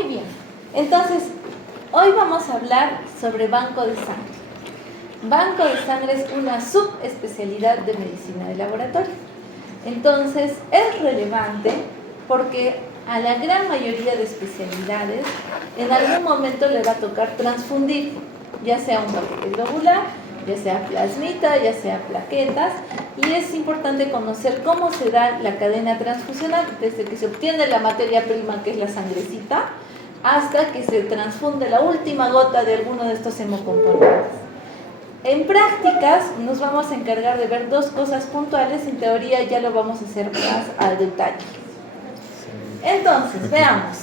Muy bien. Entonces, hoy vamos a hablar sobre banco de sangre. Banco de sangre es una subespecialidad de medicina de laboratorio. Entonces, es relevante porque a la gran mayoría de especialidades en algún momento le va a tocar transfundir, ya sea un paquete globular, ya sea plasmita, ya sea plaquetas, y es importante conocer cómo se da la cadena transfusional desde que se obtiene la materia prima, que es la sangrecita, hasta que se transfunde la última gota de alguno de estos hemocomponentes. En prácticas nos vamos a encargar de ver dos cosas puntuales, en teoría ya lo vamos a hacer más al detalle. Entonces, veamos.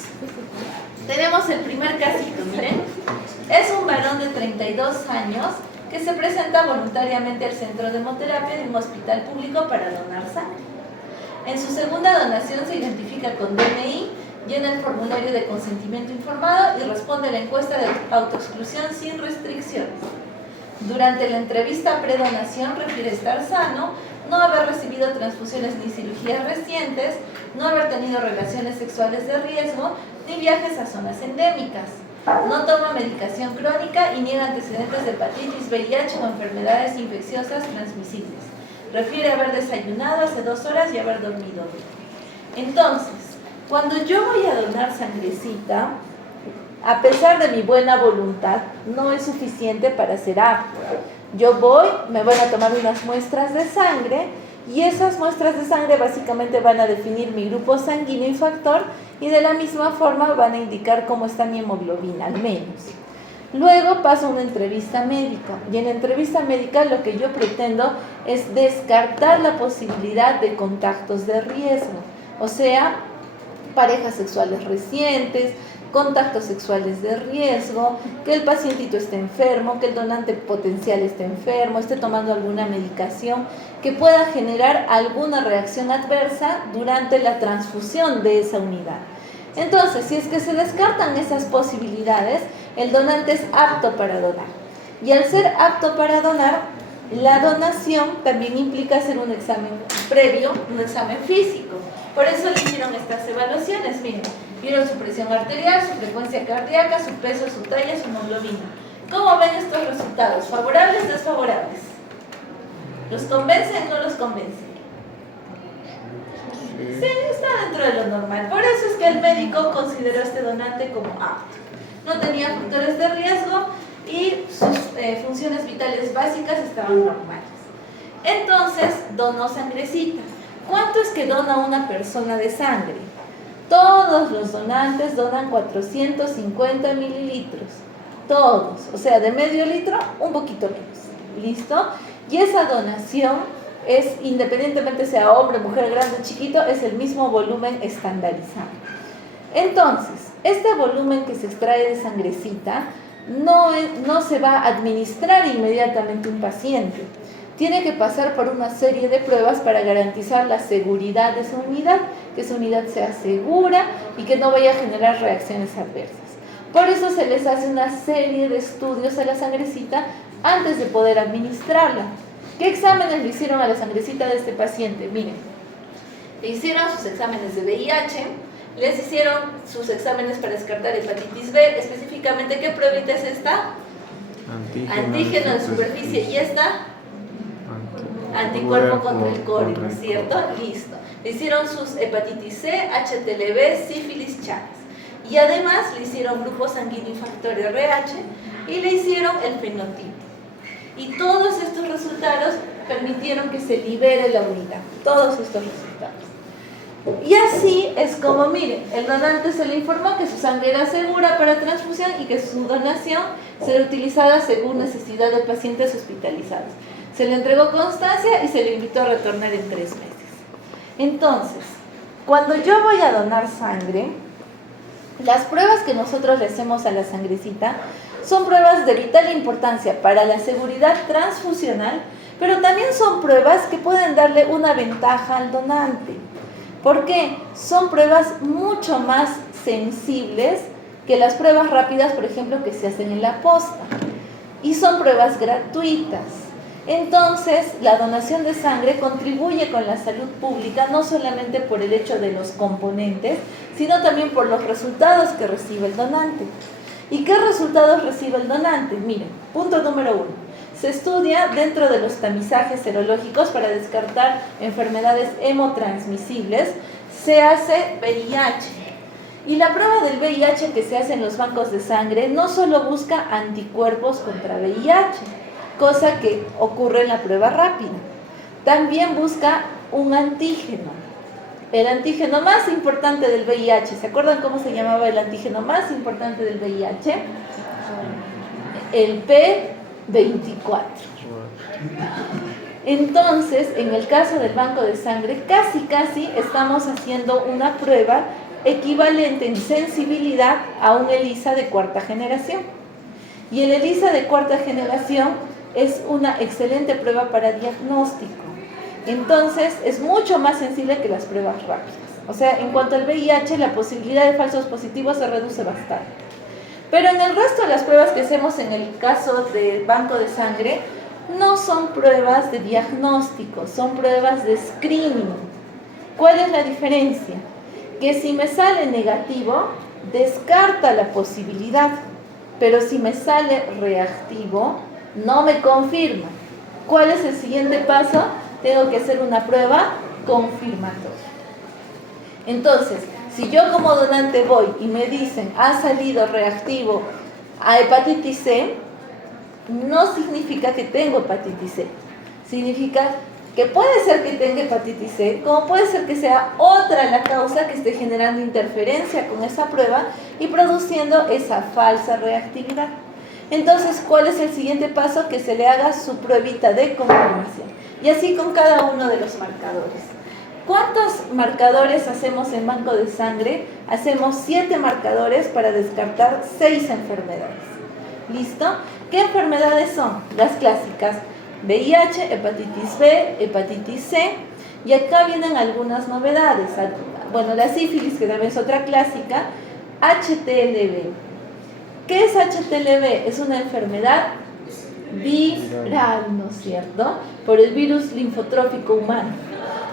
Tenemos el primer casito, miren. Es un varón de 32 años que se presenta voluntariamente al centro de hemoterapia de un hospital público para donar sangre. En su segunda donación se identifica con DNI, llena el formulario de consentimiento informado y responde a la encuesta de autoexclusión sin restricciones. Durante la entrevista predonación refiere estar sano, no haber recibido transfusiones ni cirugías recientes, no haber tenido relaciones sexuales de riesgo, ni viajes a zonas endémicas. No toma medicación crónica y niega antecedentes de hepatitis, VIH o enfermedades infecciosas transmisibles. Refiere haber desayunado hace 2 horas y haber dormido bien. Entonces, cuando yo voy a donar sangrecita, a pesar de mi buena voluntad, no es suficiente ser ser apto. Yo me voy a tomar unas muestras de sangre y esas muestras de sangre básicamente van a definir mi grupo sanguíneo y factor y de la misma forma van a indicar cómo está mi hemoglobina, al menos. Luego paso a una entrevista médica y en la entrevista médica lo que yo pretendo es descartar la posibilidad de contactos de riesgo, o sea, parejas sexuales recientes, contactos sexuales de riesgo, que el pacientito esté enfermo, que el donante potencial esté enfermo, esté tomando alguna medicación que pueda generar alguna reacción adversa durante la transfusión de esa unidad. Entonces, si es que se descartan esas posibilidades, el donante es apto para donar. Y al ser apto para donar, la donación también implica hacer un examen previo, un examen físico. Por eso le hicieron estas evaluaciones, miren. Vieron su presión arterial, su frecuencia cardíaca, su peso, su talla, su hemoglobina. ¿Cómo ven estos resultados? ¿Favorables o desfavorables? ¿Los convencen o no los convencen? Sí, está dentro de lo normal. Por eso es que el médico consideró a este donante como apto. No tenía factores de riesgo y sus funciones vitales básicas estaban normales. Entonces, donó sangrecita. ¿Cuánto es que dona una persona de sangre? Todos los donantes donan 450 mililitros. Todos. O sea, de medio litro, un poquito menos. ¿Listo? Y esa donación es, independientemente sea hombre, mujer, grande, chiquito, es el mismo volumen estandarizado. Entonces, este volumen que se extrae de sangrecita no se va a administrar inmediatamente a un paciente. Tiene que pasar por una serie de pruebas para garantizar la seguridad de esa unidad, que esa unidad sea segura y que no vaya a generar reacciones adversas. Por eso se les hace una serie de estudios a la sangrecita antes de poder administrarla. ¿Qué exámenes le hicieron a la sangrecita de este paciente? Miren, le hicieron sus exámenes de VIH, les hicieron sus exámenes para descartar hepatitis B, específicamente, ¿qué pruebita es esta? Antígeno de superficie, ¿y esta? Anticuerpo contra el cori, ¿no es cierto? Listo. Le hicieron sus hepatitis C, HTLV, sífilis, Chagas. Y además le hicieron grupo sanguíneo y factor RH y le hicieron el fenotipo. Y todos estos resultados permitieron que se libere la unidad. Todos estos resultados. Y así es como, miren, el donante se le informó que su sangre era segura para transfusión y que su donación será utilizada según necesidad de pacientes hospitalizados. Se le entregó constancia y se le invitó a retornar en 3 meses. Entonces, cuando yo voy a donar sangre, las pruebas que nosotros le hacemos a la sangrecita son pruebas de vital importancia para la seguridad transfusional, pero también son pruebas que pueden darle una ventaja al donante. ¿Por qué? Son pruebas mucho más sensibles que las pruebas rápidas, por ejemplo, que se hacen en la posta. Y son pruebas gratuitas. Entonces, la donación de sangre contribuye con la salud pública no solamente por el hecho de los componentes, sino también por los resultados que recibe el donante. ¿Y qué resultados recibe el donante? Miren, punto número 1. Se estudia dentro de los tamizajes serológicos para descartar enfermedades hemotransmisibles, se hace VIH. Y la prueba del VIH que se hace en los bancos de sangre no solo busca anticuerpos contra VIH, cosa que ocurre en la prueba rápida. También busca un antígeno, el antígeno más importante del VIH. ¿Se acuerdan cómo se llamaba el antígeno más importante del VIH? El P24. Entonces, en el caso del banco de sangre, casi estamos haciendo una prueba equivalente en sensibilidad a un ELISA de cuarta generación. Y el ELISA de cuarta generación es una excelente prueba para diagnóstico. Entonces, es mucho más sensible que las pruebas rápidas. O sea, en cuanto al VIH, la posibilidad de falsos positivos se reduce bastante. Pero en el resto de las pruebas que hacemos en el caso del banco de sangre, no son pruebas de diagnóstico, son pruebas de screening. ¿Cuál es la diferencia? Que si me sale negativo, descarta la posibilidad, pero si me sale reactivo, no me confirma. ¿Cuál es el siguiente paso? Tengo que hacer una prueba confirmatoria. Entonces, si yo como donante voy y me dicen ha salido reactivo a hepatitis C, no significa que tengo hepatitis C. Significa que puede ser que tenga hepatitis C, como puede ser que sea otra la causa que esté generando interferencia con esa prueba y produciendo esa falsa reactividad. Entonces, ¿cuál es el siguiente paso? Que se le haga su pruebita de confirmación. Y así con cada uno de los marcadores. ¿Cuántos marcadores hacemos en banco de sangre? Hacemos 7 marcadores para descartar 6 enfermedades. ¿Listo? ¿Qué enfermedades son? Las clásicas: VIH, hepatitis B, hepatitis C. Y acá vienen algunas novedades. Bueno, la sífilis, que también es otra clásica. HTLV. ¿Qué es HTLV? Es una enfermedad viral, ¿no es cierto? Por el virus linfotrófico humano,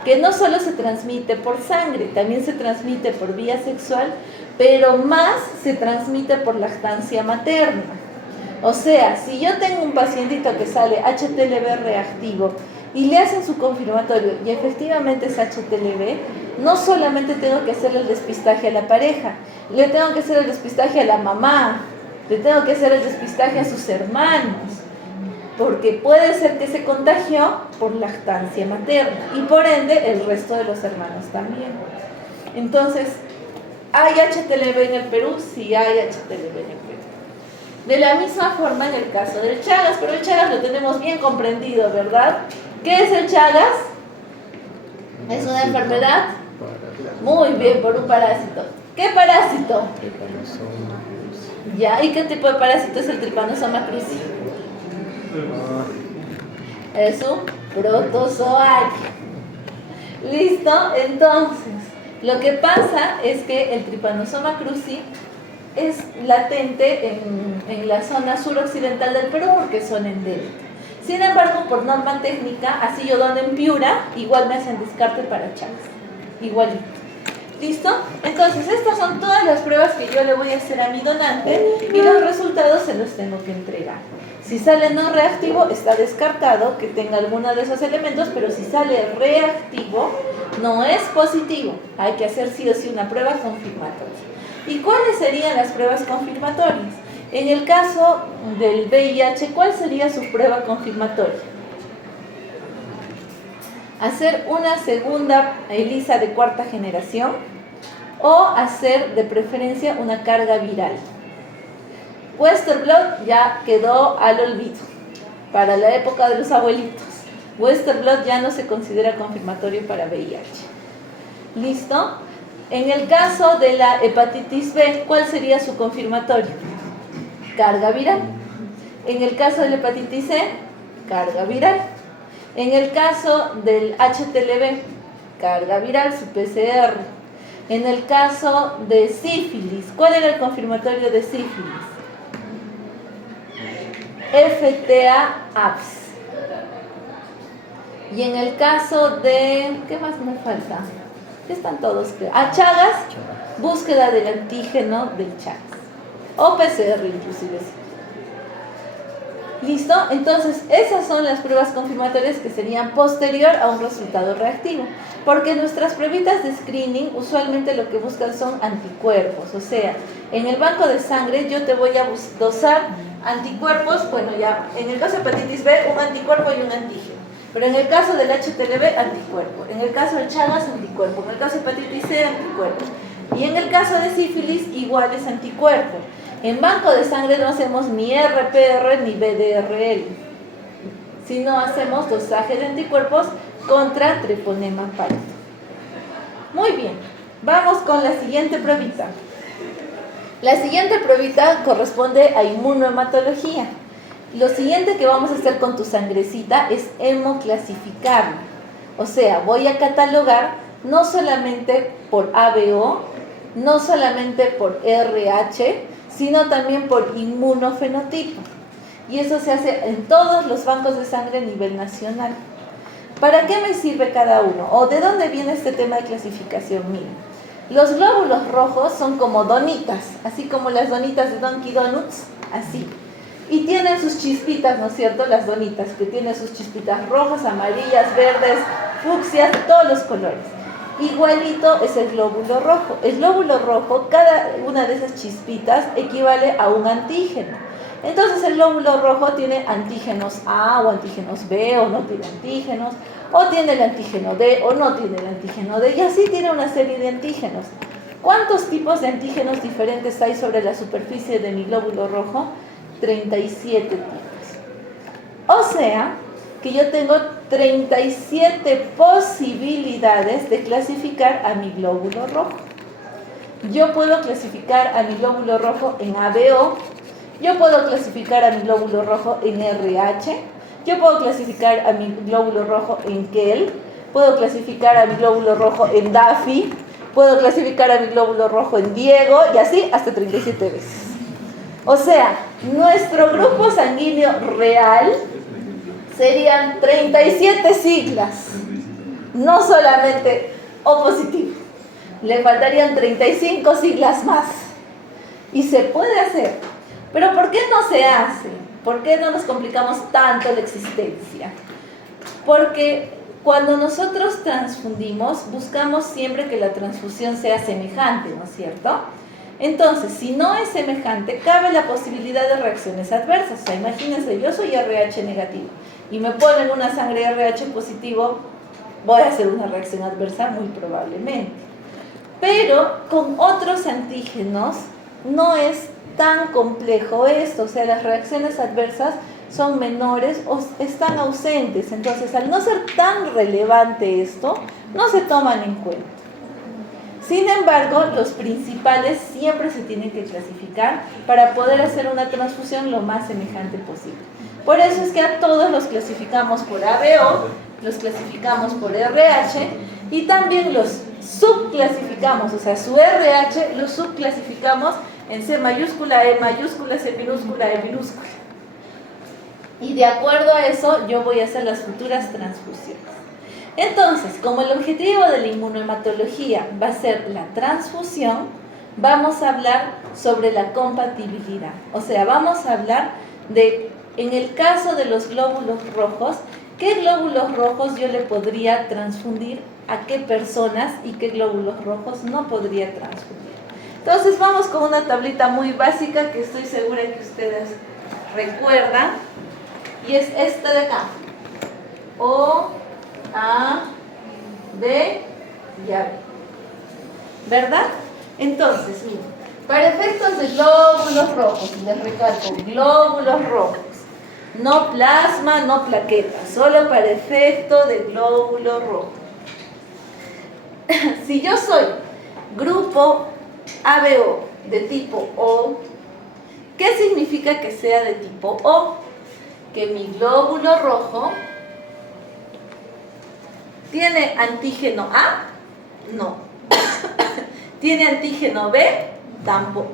que no solo se transmite por sangre, también se transmite por vía sexual, pero más se transmite por lactancia materna. O sea, si yo tengo un pacientito que sale HTLV reactivo y le hacen su confirmatorio y efectivamente es HTLV, no solamente tengo que hacerle el despistaje a la pareja, le tengo que hacer el despistaje a la mamá, le tengo que hacer el despistaje a sus hermanos, porque puede ser que se contagió por lactancia materna y por ende el resto de los hermanos también. Entonces, ¿hay HTLV en el Perú? Sí, hay HTLV en el Perú. De la misma forma en el caso del Chagas, pero el Chagas lo tenemos bien comprendido, ¿verdad? ¿Qué es el Chagas? ¿Es una enfermedad? Muy bien, por un parásito. ¿Qué parásito? Ya, ¿y qué tipo de parásito es el Trypanosoma cruzi? Es un protozoario. ¿Listo? Entonces, lo que pasa es que el Trypanosoma cruzi es latente en la zona suroccidental del Perú porque son endémicas. Sin embargo, por norma técnica, así yo dono en Piura, igual me hacen descarte para Chagas. Igualito. ¿Listo? Entonces, estas son todas las pruebas que yo le voy a hacer a mi donante y los resultados se los tengo que entregar. Si sale no reactivo, está descartado que tenga alguno de esos elementos, pero si sale reactivo, no es positivo. Hay que hacer sí o sí una prueba confirmatoria. ¿Y cuáles serían las pruebas confirmatorias? En el caso del VIH, ¿cuál sería su prueba confirmatoria? Hacer una segunda ELISA de cuarta generación o hacer de preferencia una carga viral. Western blot ya quedó al olvido para la época de los abuelitos. Western blot ya no se considera confirmatorio para VIH. ¿Listo? En el caso de la hepatitis B, ¿cuál sería su confirmatorio? Carga viral. En el caso de la hepatitis C, carga viral. En el caso del HTLV, carga viral, su PCR. En el caso de sífilis, ¿cuál era el confirmatorio de sífilis? FTA-APS. Y en el caso de, ¿qué más me falta? Están todos, Chagas, búsqueda del antígeno del Chagas. O PCR inclusive. ¿Listo? Entonces, esas son las pruebas confirmatorias que serían posterior a un resultado reactivo. Porque nuestras pruebitas de screening usualmente lo que buscan son anticuerpos. O sea, en el banco de sangre yo te voy a dosar anticuerpos, bueno ya, en el caso de hepatitis B, un anticuerpo y un antígeno. Pero en el caso del HTLV, anticuerpo. En el caso del Chagas, anticuerpo. En el caso de hepatitis C, anticuerpo. Y en el caso de sífilis, igual es anticuerpo. En banco de sangre no hacemos ni RPR ni BDRL, sino hacemos dosaje de anticuerpos contra treponema pallidum. Muy bien, vamos con la siguiente pruebita. La siguiente pruebita corresponde a inmunohematología. Lo siguiente que vamos a hacer con tu sangrecita es hemoclasificarla. O sea, voy a catalogar no solamente por ABO, no solamente por RH, sino también por inmunofenotipo. Y eso se hace en todos los bancos de sangre a nivel nacional. ¿Para qué me sirve cada uno? ¿O de dónde viene este tema de clasificación? Miren, los glóbulos rojos son como donitas, así como las donitas de Dunkin' Donuts, así. Y tienen sus chispitas, ¿no es cierto? Las donitas, que tienen sus chispitas rojas, amarillas, verdes, fucsias, todos los colores. Igualito es el glóbulo rojo. El glóbulo rojo, cada una de esas chispitas equivale a un antígeno. Entonces el glóbulo rojo tiene antígenos A o antígenos B o no tiene antígenos, o tiene el antígeno D o no tiene el antígeno D, y así tiene una serie de antígenos. ¿Cuántos tipos de antígenos diferentes hay sobre la superficie de mi glóbulo rojo? 37 tipos. O sea, que yo tengo 37 posibilidades de clasificar a mi glóbulo rojo. Yo puedo clasificar a mi glóbulo rojo en ABO, yo puedo clasificar a mi glóbulo rojo en RH, yo puedo clasificar a mi glóbulo rojo en KEL, puedo clasificar a mi glóbulo rojo en DAFI, puedo clasificar a mi glóbulo rojo en Diego, y así hasta 37 veces. O sea, nuestro grupo sanguíneo real serían 37 siglas, no solamente O positivo. Le faltarían 35 siglas más. Y se puede hacer. Pero ¿por qué no se hace? ¿Por qué no nos complicamos tanto la existencia? Porque cuando nosotros transfundimos, buscamos siempre que la transfusión sea semejante, ¿no es cierto? Entonces, si no es semejante, cabe la posibilidad de reacciones adversas. O sea, imagínense, yo soy RH negativo y me ponen una sangre RH positivo, voy a hacer una reacción adversa muy probablemente. Pero con otros antígenos no es tan complejo esto, o sea, las reacciones adversas son menores o están ausentes. Entonces, al no ser tan relevante esto, no se toman en cuenta. Sin embargo, los principales siempre se tienen que clasificar para poder hacer una transfusión lo más semejante posible. Por eso es que a todos los clasificamos por ABO, los clasificamos por RH y también los subclasificamos, o sea, su RH lo subclasificamos en C mayúscula, E mayúscula, C minúscula, E minúscula. Y de acuerdo a eso, yo voy a hacer las futuras transfusiones. Entonces, como el objetivo de la inmunohematología va a ser la transfusión, vamos a hablar sobre la compatibilidad. O sea, vamos a hablar de, en el caso de los glóbulos rojos, ¿qué glóbulos rojos yo le podría transfundir a qué personas y qué glóbulos rojos no podría transfundir? Entonces, vamos con una tablita muy básica que estoy segura que ustedes recuerdan, y es esta de acá. O, A, B y A, B. ¿Verdad? Entonces, miren, para efectos de glóbulos rojos, les recalco, glóbulos rojos, no plasma, no plaquetas, solo para efecto de glóbulo rojo. Si yo soy grupo ABO de tipo O, ¿qué significa que sea de tipo O? Que mi glóbulo rojo ¿tiene antígeno A? No. ¿Tiene antígeno B? Tampoco.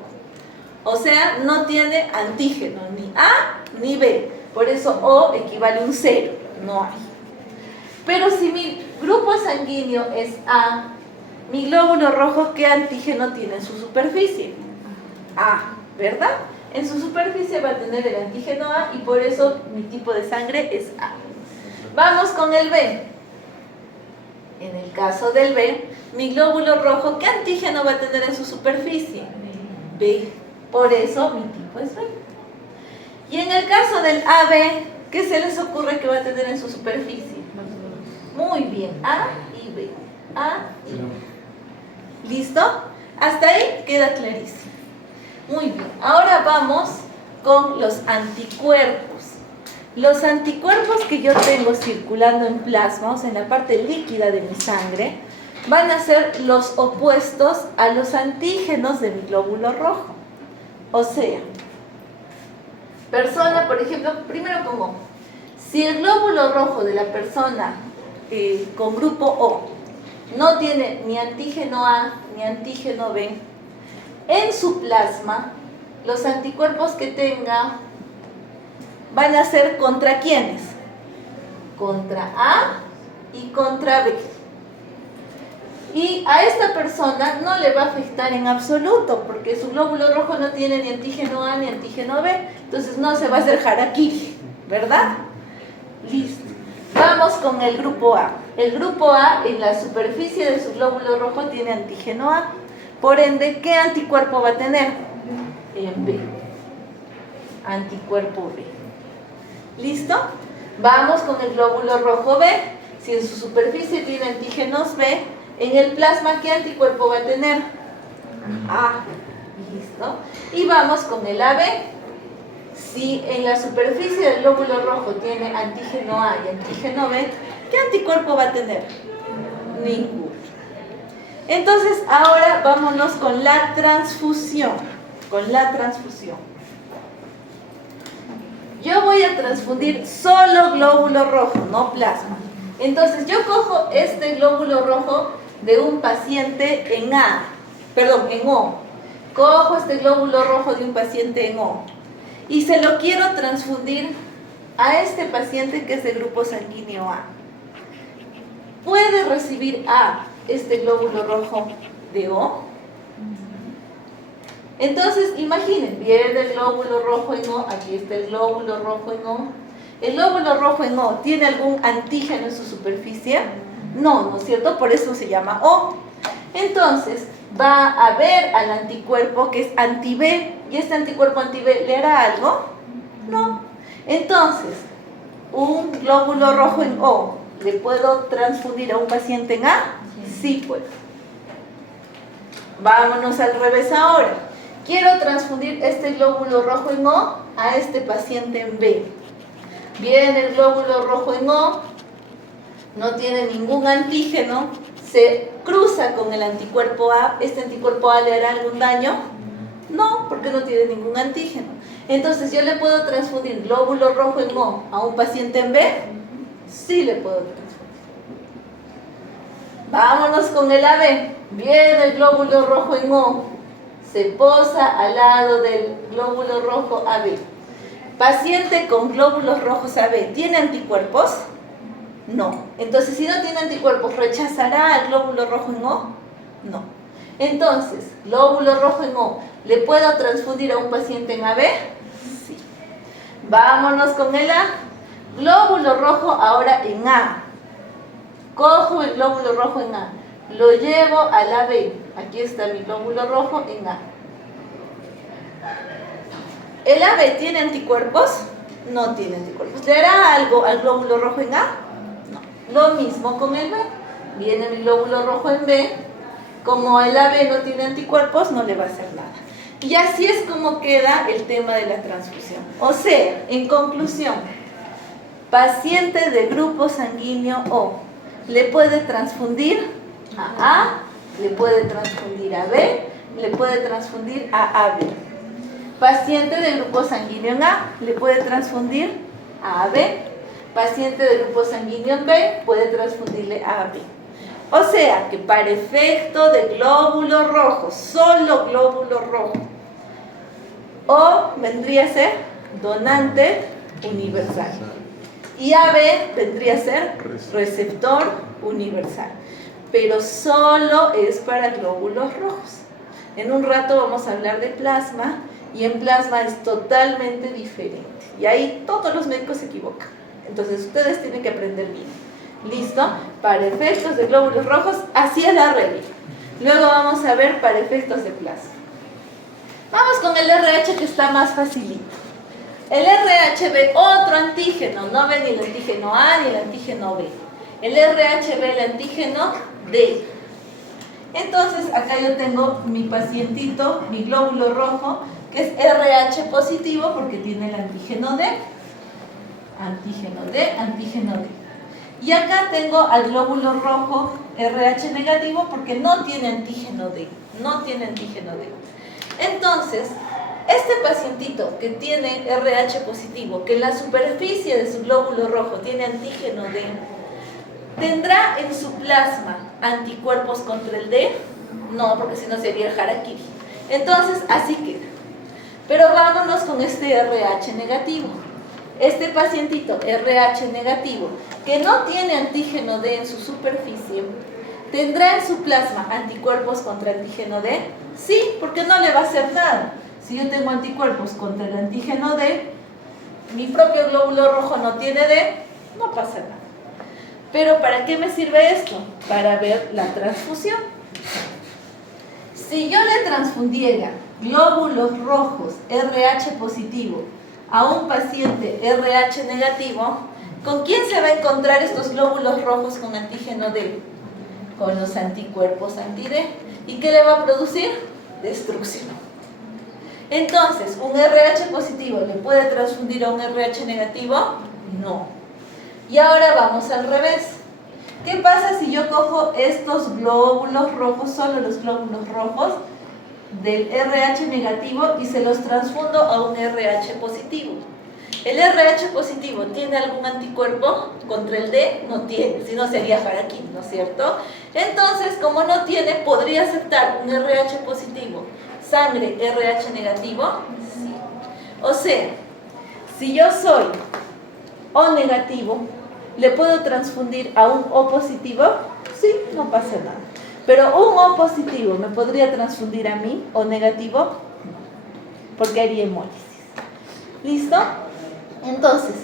O sea, no tiene antígeno ni A ni B. Por eso O equivale a un 0. No hay. Pero si mi grupo sanguíneo es A, mi glóbulo rojo, ¿qué antígeno tiene en su superficie? A, ¿verdad? En su superficie va a tener el antígeno A y por eso mi tipo de sangre es A. Vamos con el B. En el caso del B, mi glóbulo rojo, ¿qué antígeno va a tener en su superficie? B. Por eso mi tipo es B. Y en el caso del AB, ¿qué se les ocurre que va a tener en su superficie? Muy bien, A y B. A y B. ¿Listo? Hasta ahí queda clarísimo. Muy bien, ahora vamos con los anticuerpos. Los anticuerpos que yo tengo circulando en plasma, o sea, en la parte líquida de mi sangre, van a ser los opuestos a los antígenos de mi glóbulo rojo. O sea, persona, por ejemplo, primero pongo, si el glóbulo rojo de la persona con grupo O no tiene ni antígeno A ni antígeno B, en su plasma, los anticuerpos que tenga van a ser ¿contra quiénes? Contra A y contra B. Y a esta persona no le va a afectar en absoluto, porque su glóbulo rojo no tiene ni antígeno A ni antígeno B, entonces no se va a hacer harakiri, ¿verdad? Listo. Vamos con el grupo A. El grupo A en la superficie de su glóbulo rojo tiene antígeno A. Por ende, ¿qué anticuerpo va a tener? En B. Anticuerpo B. ¿Listo? Vamos con el glóbulo rojo B. Si en su superficie tiene antígenos B, en el plasma, ¿qué anticuerpo va a tener? A. ¿Listo? Y vamos con el AB. Si en la superficie del glóbulo rojo tiene antígeno A y antígeno B, ¿qué anticuerpo va a tener? Ninguno. Entonces, ahora vámonos con la transfusión. Con la transfusión. Yo voy a transfundir solo glóbulo rojo, no plasma. Entonces, yo cojo este glóbulo rojo de un paciente en A, perdón, en O. Cojo este glóbulo rojo de un paciente en O y se lo quiero transfundir a este paciente que es de grupo sanguíneo A. ¿Puede recibir A este glóbulo rojo de O? Entonces, imaginen, viene el glóbulo rojo en O, aquí está el glóbulo rojo en O. ¿El glóbulo rojo en O tiene algún antígeno en su superficie? No, ¿no es cierto? Por eso se llama O. Entonces, va a haber al anticuerpo que es anti-B. ¿Y este anticuerpo anti-B le hará algo? No. Entonces, un glóbulo rojo en O, ¿le puedo transfundir a un paciente en A? Sí puedo. Vámonos al revés ahora. Quiero transfundir este glóbulo rojo en O a este paciente en B. Viene el glóbulo rojo en O, no tiene ningún antígeno, se cruza con el anticuerpo A. ¿Este anticuerpo A le hará algún daño? No, porque no tiene ningún antígeno. Entonces, ¿yo le puedo transfundir glóbulo rojo en O a un paciente en B? Sí le puedo transfundir. Vámonos con el AB. Viene el glóbulo rojo en O, se posa al lado del glóbulo rojo AB. Paciente con glóbulos rojos AB, ¿tiene anticuerpos? No. Entonces, si no tiene anticuerpos, ¿rechazará al glóbulo rojo en O? No. Entonces, glóbulo rojo en O, ¿le puedo transfundir a un paciente en AB? Sí. Vámonos con el A. Glóbulo rojo ahora en A. Cojo el glóbulo rojo en A, lo llevo al AB. Aquí está mi glóbulo rojo en A. ¿El AB tiene anticuerpos? No tiene anticuerpos. ¿Le hará algo al glóbulo rojo en A? No. Lo mismo con el B. Viene mi glóbulo rojo en B. Como el AB no tiene anticuerpos, no le va a hacer nada. Y así es como queda el tema de la transfusión. O sea, en conclusión, paciente de grupo sanguíneo O, le puede transfundir a A, le puede transfundir a B, le puede transfundir a AB. Paciente de grupo sanguíneo en A, le puede transfundir a AB. Paciente de grupo sanguíneo en B, puede transfundirle a AB. O sea que para efecto de glóbulo rojo, solo glóbulo rojo, O vendría a ser donante universal. Y AB vendría a ser receptor universal, pero solo es para glóbulos rojos. En un rato vamos a hablar de plasma, y en plasma es totalmente diferente. Y ahí todos los médicos se equivocan. Entonces ustedes tienen que aprender bien. ¿Listo? Para efectos de glóbulos rojos, así es la regla. Luego vamos a ver para efectos de plasma. Vamos con el RH, que está más facilito. El RH ve otro antígeno, no ve ni el antígeno A ni el antígeno B. El RH ve el antígeno D. Entonces acá yo tengo mi pacientito, mi glóbulo rojo, que es RH positivo porque tiene el antígeno D. Antígeno D, antígeno D. Y acá tengo al glóbulo rojo RH negativo porque no tiene antígeno D. No tiene antígeno D. Entonces, este pacientito que tiene RH positivo, que en la superficie de su glóbulo rojo tiene antígeno D, ¿tendrá en su plasma anticuerpos contra el D? No, porque si no sería harakiri. Entonces, así queda. Pero vámonos con este RH negativo. Este pacientito RH negativo, que no tiene antígeno D en su superficie, ¿tendrá en su plasma anticuerpos contra antígeno D? Sí, porque no le va a hacer nada. Si yo tengo anticuerpos contra el antígeno D, mi propio glóbulo rojo no tiene D, no pasa nada. Pero ¿para qué me sirve esto? Para ver la transfusión. Si yo le transfundiera glóbulos rojos RH positivo a un paciente RH negativo, ¿con quién se va a encontrar estos glóbulos rojos con antígeno D? Con los anticuerpos anti-D. ¿Y qué le va a producir? Destrucción. Entonces, ¿un RH positivo le puede transfundir a un RH negativo? No. Y ahora vamos al revés. ¿Qué pasa si yo cojo estos glóbulos rojos, solo los glóbulos rojos del RH negativo, y se los transfundo a un RH positivo? ¿El RH positivo tiene algún anticuerpo contra el D? No tiene, si no sería harakiri, ¿no es cierto? Entonces, como no tiene, ¿podría aceptar un RH positivo sangre RH negativo? Sí. O sea, si yo soy O negativo, ¿le puedo transfundir a un O positivo? Sí, no pasa nada. Pero un O positivo me podría transfundir a mí, O negativo, porque haría hemólisis. ¿Listo? Entonces,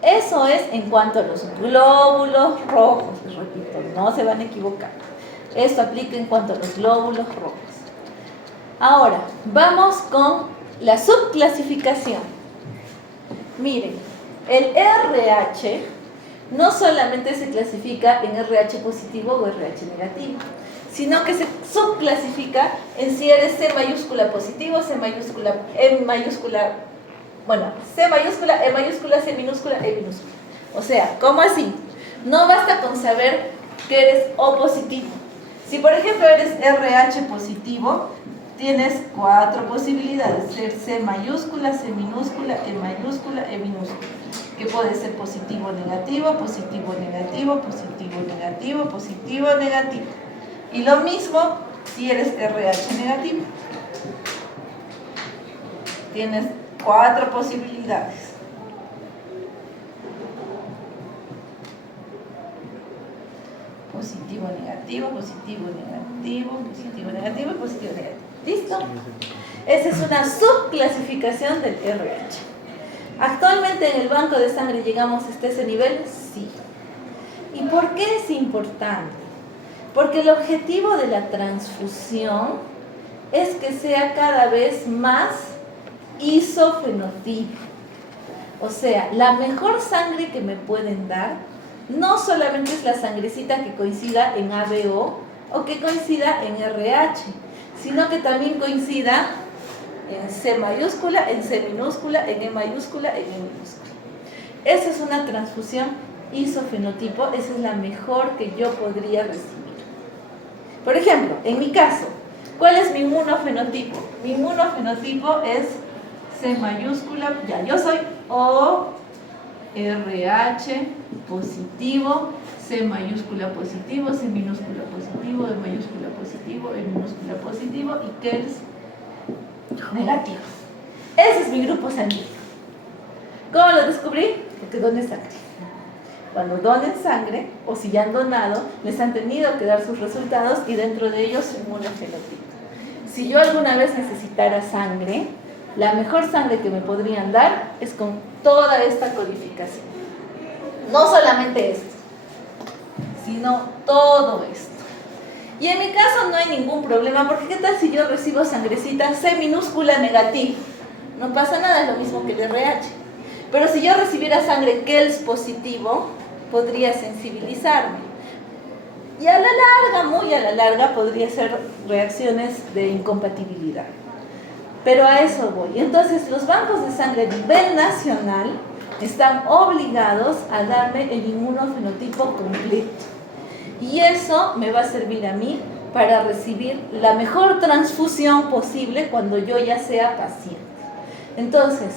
eso es en cuanto a los glóbulos rojos. Les repito, no se van a equivocar. Esto aplica en cuanto a los glóbulos rojos. Ahora, vamos con la subclasificación. Miren, el RH no solamente se clasifica en RH positivo o RH negativo, sino que se subclasifica en si eres C mayúscula positivo, C mayúscula, E mayúscula, bueno, C mayúscula, E mayúscula, C minúscula, E minúscula. O sea, ¿cómo así? No basta con saber que eres O positivo. Si por ejemplo eres RH positivo, tienes 4 posibilidades: ser C mayúscula, C minúscula, E mayúscula, E minúscula. Que puede ser positivo, negativo, positivo, negativo, positivo, negativo, positivo, negativo. Y lo mismo si eres RH negativo. Tienes 4 posibilidades. Positivo, negativo, positivo, negativo, positivo, negativo y positivo, negativo. ¿Listo? Esa es una subclasificación del RH. ¿Actualmente en el banco de sangre llegamos hasta ese nivel? Sí. ¿Y por qué es importante? Porque el objetivo de la transfusión es que sea cada vez más isofenotipo. O sea, la mejor sangre que me pueden dar no solamente es la sangrecita que coincida en ABO o que coincida en RH, sino que también coincida en C mayúscula, en C minúscula, en E mayúscula, en E minúscula. Esa es una transfusión isofenotipo, esa es la mejor que yo podría recibir. Por ejemplo, en mi caso, ¿cuál es mi inmunofenotipo? Mi inmunofenotipo es C mayúscula, ya yo soy O, RH positivo, C mayúscula positivo, C minúscula positivo, E mayúscula positivo, E minúscula positivo y KERS negativo. Ese es mi grupo sanguíneo. ¿Cómo lo descubrí? Porque doné sangre. cuando donen sangre, o si ya han donado, les han tenido que dar sus resultados y dentro de ellos su inmunofenotipo. Si yo alguna vez necesitara sangre, la mejor sangre que me podrían dar es con toda esta codificación. No solamente esto, sino todo esto. Y en mi caso no hay ningún problema, porque ¿qué tal si yo recibo sangrecita C minúscula negativa? No pasa nada, es lo mismo que el RH. Pero si yo recibiera sangre Kells positivo, podría sensibilizarme. Y a la larga, muy a la larga, podría ser reacciones de incompatibilidad. Pero a eso voy. Entonces, los bancos de sangre a nivel nacional están obligados a darme el inmunofenotipo completo. Y eso me va a servir a mí para recibir la mejor transfusión posible cuando yo ya sea paciente. Entonces,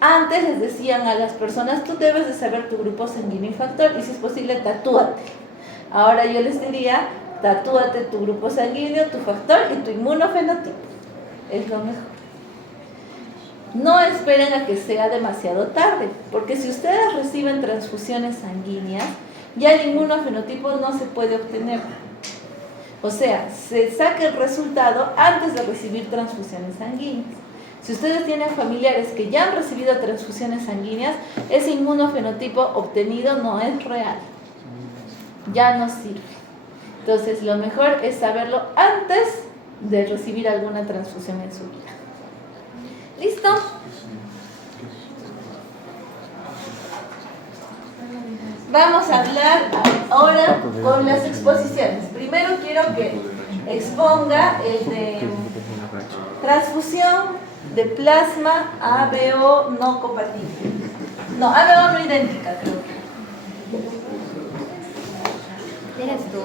antes les decían a las personas, tú debes de saber tu grupo sanguíneo y factor, y si es posible, tatúate. Ahora yo les diría, tatúate tu grupo sanguíneo, tu factor y tu inmunofenotipo. Es lo mejor. No esperen a que sea demasiado tarde, porque si ustedes reciben transfusiones sanguíneas, ya el inmunofenotipo no se puede obtener. O sea, se saca el resultado antes de recibir transfusiones sanguíneas. Si ustedes tienen familiares que ya han recibido transfusiones sanguíneas, ese inmunofenotipo obtenido no es real. Ya no sirve. Entonces, lo mejor es saberlo antes de recibir alguna transfusión en su vida. ¿Listo? Vamos a hablar ahora con las exposiciones. Primero quiero que exponga el de transfusión de plasma ABO no compatible. No, ABO no idéntica, creo que. ¿Eres tú?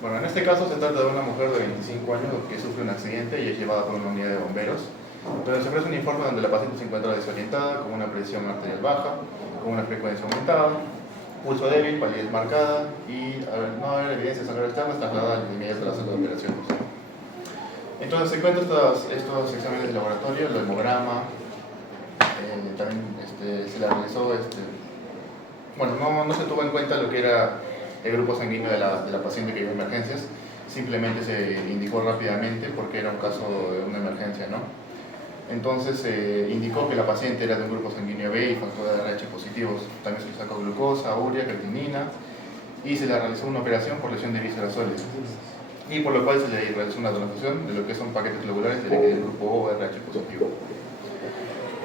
Bueno, en este caso se trata de una mujer de 25 años que sufre un accidente y es llevada por una unidad de bomberos, pero se ofrece un informe donde la paciente se encuentra desorientada, con una presión arterial baja, con una frecuencia aumentada, pulso débil, palidez marcada y al no haber evidencia sanguínea externa, trasladada de inmediato a la sala de operaciones. Entonces se encuentran estos exámenes de laboratorio, el hemograma, también se le realizó, bueno, no se tuvo en cuenta lo que era el grupo sanguíneo de la paciente que iba a emergencias, simplemente se indicó rápidamente porque era un caso de una emergencia, ¿no? Entonces se indicó que la paciente era de un grupo sanguíneo B y factor de RH positivos. También se le sacó glucosa, urea, creatinina y se le realizó una operación por lesión de vísceras sólidas. Y por lo cual se le realizó una donación de lo que son paquetes globulares del grupo O RH positivo.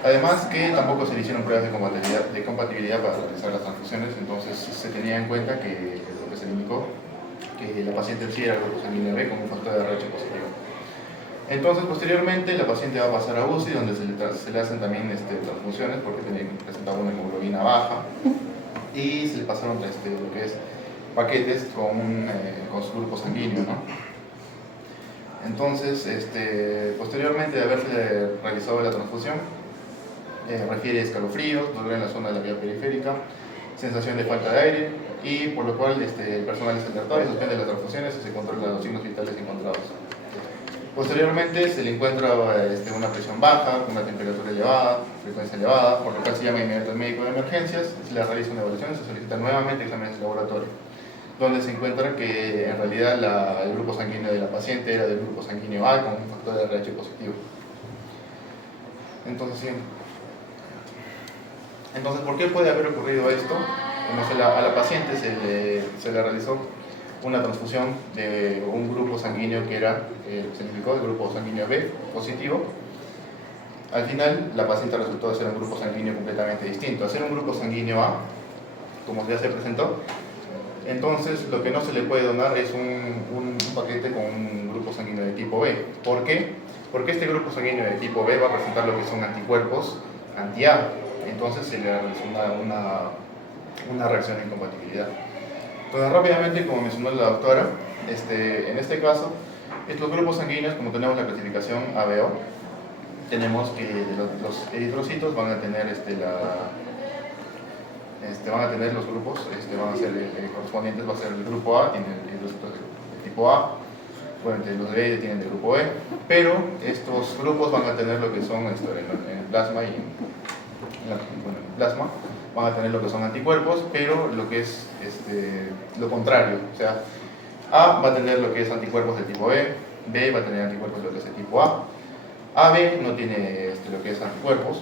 Además que tampoco se le hicieron pruebas de compatibilidad para realizar las transfusiones, entonces se tenía en cuenta que lo que se le indicó, que la paciente sí era grupo sanguíneo B con un factor de RH positivo. Entonces, posteriormente, la paciente va a pasar a UCI, donde se le hacen también transfusiones, porque presentaba una hemoglobina baja, y se le pasaron lo que es paquetes con su grupo sanguíneo, ¿no? Entonces, posteriormente de haberse realizado la transfusión, refiere escalofríos, dolor en la zona de la vía periférica, sensación de falta de aire, y por lo cual el personal es alertado y suspende las transfusiones y se controlan los signos vitales encontrados. Posteriormente se le encuentra una presión baja, una temperatura elevada, frecuencia elevada, por lo cual se llama inmediato al médico de emergencias, se le realiza una evaluación y se solicita nuevamente exámenes de laboratorio, donde se encuentra que en realidad el grupo sanguíneo de la paciente era del grupo sanguíneo A con un factor de RH positivo. Entonces, ¿por qué puede haber ocurrido esto? A la paciente se le realizó una transfusión de un grupo sanguíneo que era, se indicó, el grupo sanguíneo B positivo. Al final, la paciente resultó ser un grupo sanguíneo completamente distinto. Al ser un grupo sanguíneo A, como ya se presentó, entonces lo que no se le puede donar es un paquete con un grupo sanguíneo de tipo B. ¿Por qué? Porque este grupo sanguíneo de tipo B va a presentar lo que son anticuerpos anti-A. Entonces se le realizó una reacción de incompatibilidad. Entonces, rápidamente, como mencionó la doctora, en este caso, estos grupos sanguíneos, como tenemos la clasificación ABO, tenemos que los eritrocitos van a tener van a tener los grupos, van a ser correspondientes, va a ser el grupo A, tiene eritrocitos de tipo A, bueno, los de B tienen de grupo B, pero estos grupos van a tener lo que son en el plasma y en el plasma, van a tener lo que son anticuerpos, pero lo que es lo contrario, o sea, A va a tener lo que es anticuerpos de tipo B, B va a tener anticuerpos de lo que es de tipo A, AB no tiene lo que es anticuerpos,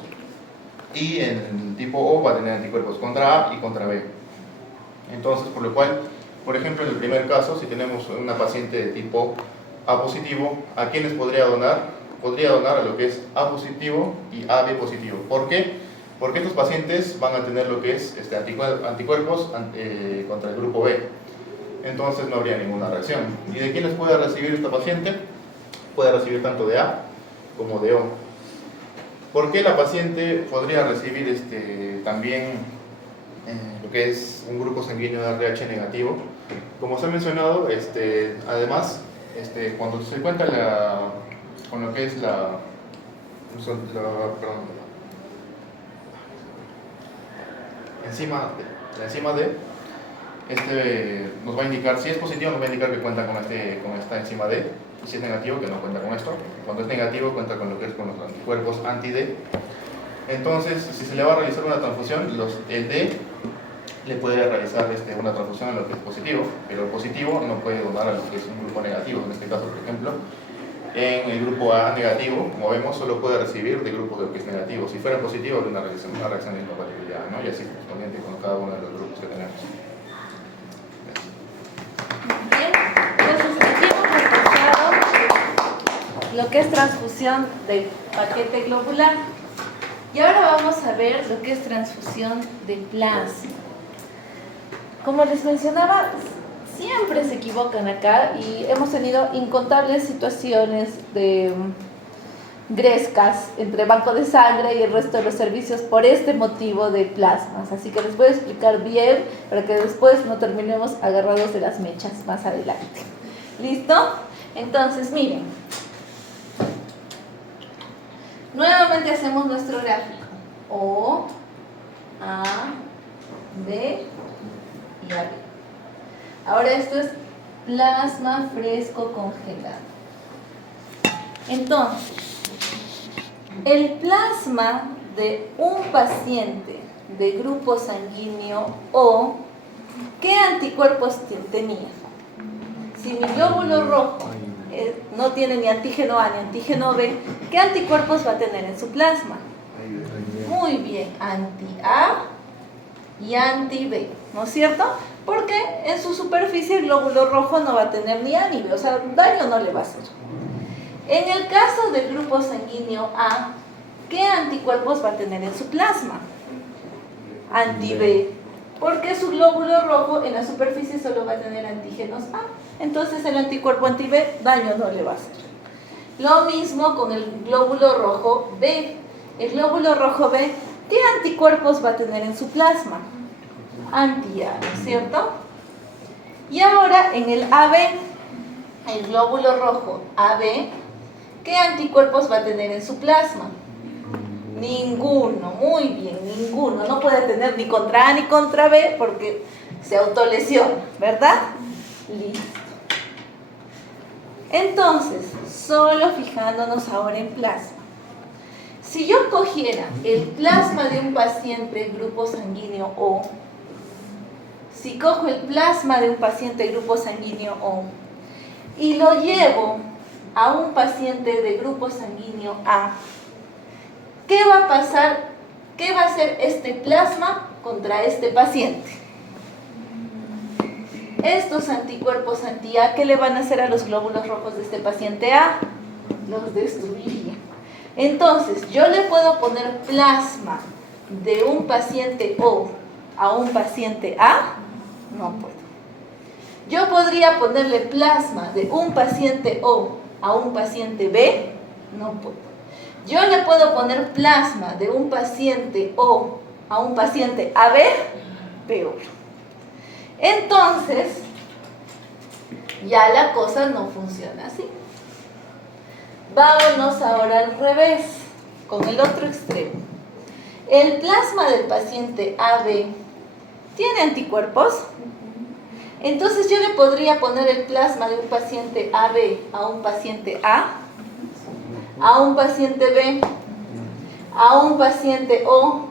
y en el tipo O va a tener anticuerpos contra A y contra B. Entonces, por lo cual, por ejemplo, en el primer caso, si tenemos una paciente de tipo A positivo, ¿a quiénes podría donar? Podría donar a lo que es A positivo y AB positivo. ¿Por qué? Porque estos pacientes van a tener lo que es anticuerpos contra el grupo B. Entonces no habría ninguna reacción. ¿Y de quiénes puede recibir esta paciente? Puede recibir tanto de A como de O. ¿Por qué la paciente podría recibir también lo que es un grupo sanguíneo de RH negativo? Como se ha mencionado, además, cuando se cuenta con lo que es la enzima D, nos va a indicar, si es positivo, nos va a indicar que cuenta con esta enzima D, y si es negativo, que no cuenta con esto. Cuando es negativo, cuenta con lo que es con los anticuerpos anti-D. Entonces, si se le va a realizar una transfusión, el D le puede realizar una transfusión a lo que es positivo, pero el positivo no puede donar a lo que es un grupo negativo. En este caso, por ejemplo, en el grupo A negativo, como vemos, solo puede recibir de grupos de lo que es negativo. Si fuera positivo, habría una reacción de incompatibilidad, ¿no? Y así correspondiente con cada uno de los grupos que tenemos. Bien, entonces aquí hemos repasado lo que es transfusión del paquete globular. Y ahora vamos a ver lo que es transfusión de plasma. Como les mencionaba, siempre se equivocan acá y hemos tenido incontables situaciones de grescas entre banco de sangre y el resto de los servicios por este motivo de plasmas. Así que les voy a explicar bien para que después no terminemos agarrados de las mechas más adelante. ¿Listo? Entonces, miren. Nuevamente hacemos nuestro gráfico. O, A, B y AB. Ahora esto es plasma fresco congelado. Entonces, el plasma de un paciente de grupo sanguíneo O, ¿qué anticuerpos tenía? Si mi glóbulo rojo no tiene ni antígeno A ni antígeno B, ¿qué anticuerpos va a tener en su plasma? Muy bien, anti-A y anti-B, ¿no es cierto? Porque en su superficie el glóbulo rojo no va a tener ni A ni B, o sea, daño no le va a hacer. En el caso del grupo sanguíneo A, ¿qué anticuerpos va a tener en su plasma? Anti-B, porque su glóbulo rojo en la superficie solo va a tener antígenos A. Entonces el anticuerpo anti-B daño no le va a hacer. Lo mismo con el glóbulo rojo B. El glóbulo rojo B, ¿qué anticuerpos va a tener en su plasma? Anti-A, ¿no es cierto? Y ahora en el AB, el glóbulo rojo AB, ¿qué anticuerpos va a tener en su plasma? Ninguno, muy bien, ninguno. No puede tener ni contra A ni contra B porque se autolesiona, ¿verdad? Listo. Entonces, solo fijándonos ahora en plasma. Si yo cogiera el plasma de un paciente grupo sanguíneo O, si cojo el plasma de un paciente grupo sanguíneo O y lo llevo a un paciente de grupo sanguíneo A, ¿qué va a pasar? ¿Qué va a hacer este plasma contra este paciente? Estos anticuerpos anti-A, ¿qué le van a hacer a los glóbulos rojos de este paciente A? Los destruiría. Entonces, yo le puedo poner plasma de un paciente O a un paciente A, no puedo. Yo podría ponerle plasma de un paciente O a un paciente B, no puedo. Yo le puedo poner plasma de un paciente O a un paciente AB, peor. Entonces, ya la cosa no funciona así. Vámonos ahora al revés, con el otro extremo. El plasma del paciente AB tiene anticuerpos. Entonces yo le podría poner el plasma de un paciente AB a un paciente a un paciente B, a un paciente O.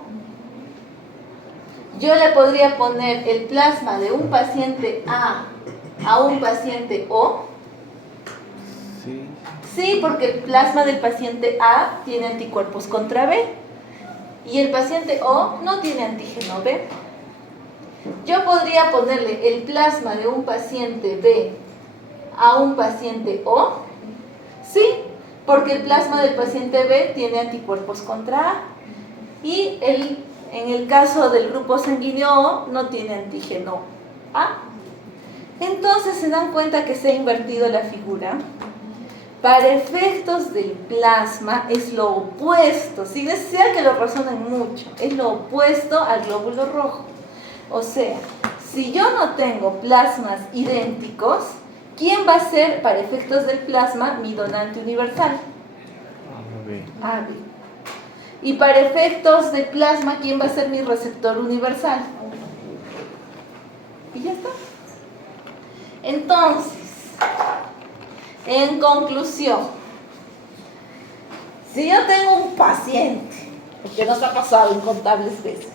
Yo le podría poner el plasma de un paciente a un paciente O. Sí. Sí, porque el plasma del paciente A tiene anticuerpos contra B y el paciente O no tiene antígeno B. Yo podría ponerle el plasma de un paciente B a un paciente O. Sí, porque el plasma del paciente B tiene anticuerpos contra A y en el caso del grupo sanguíneo O no tiene antígeno A. Entonces se dan cuenta que se ha invertido la figura. Para efectos del plasma es lo opuesto, sin necesidad que lo razonen mucho, es lo opuesto al glóbulo rojo. O sea, si yo no tengo plasmas idénticos, ¿quién va a ser para efectos del plasma mi donante universal? AB. Y para efectos del plasma, ¿quién va a ser mi receptor universal? Y ya está. Entonces, en conclusión, si yo tengo un paciente, que nos ha pasado incontables veces,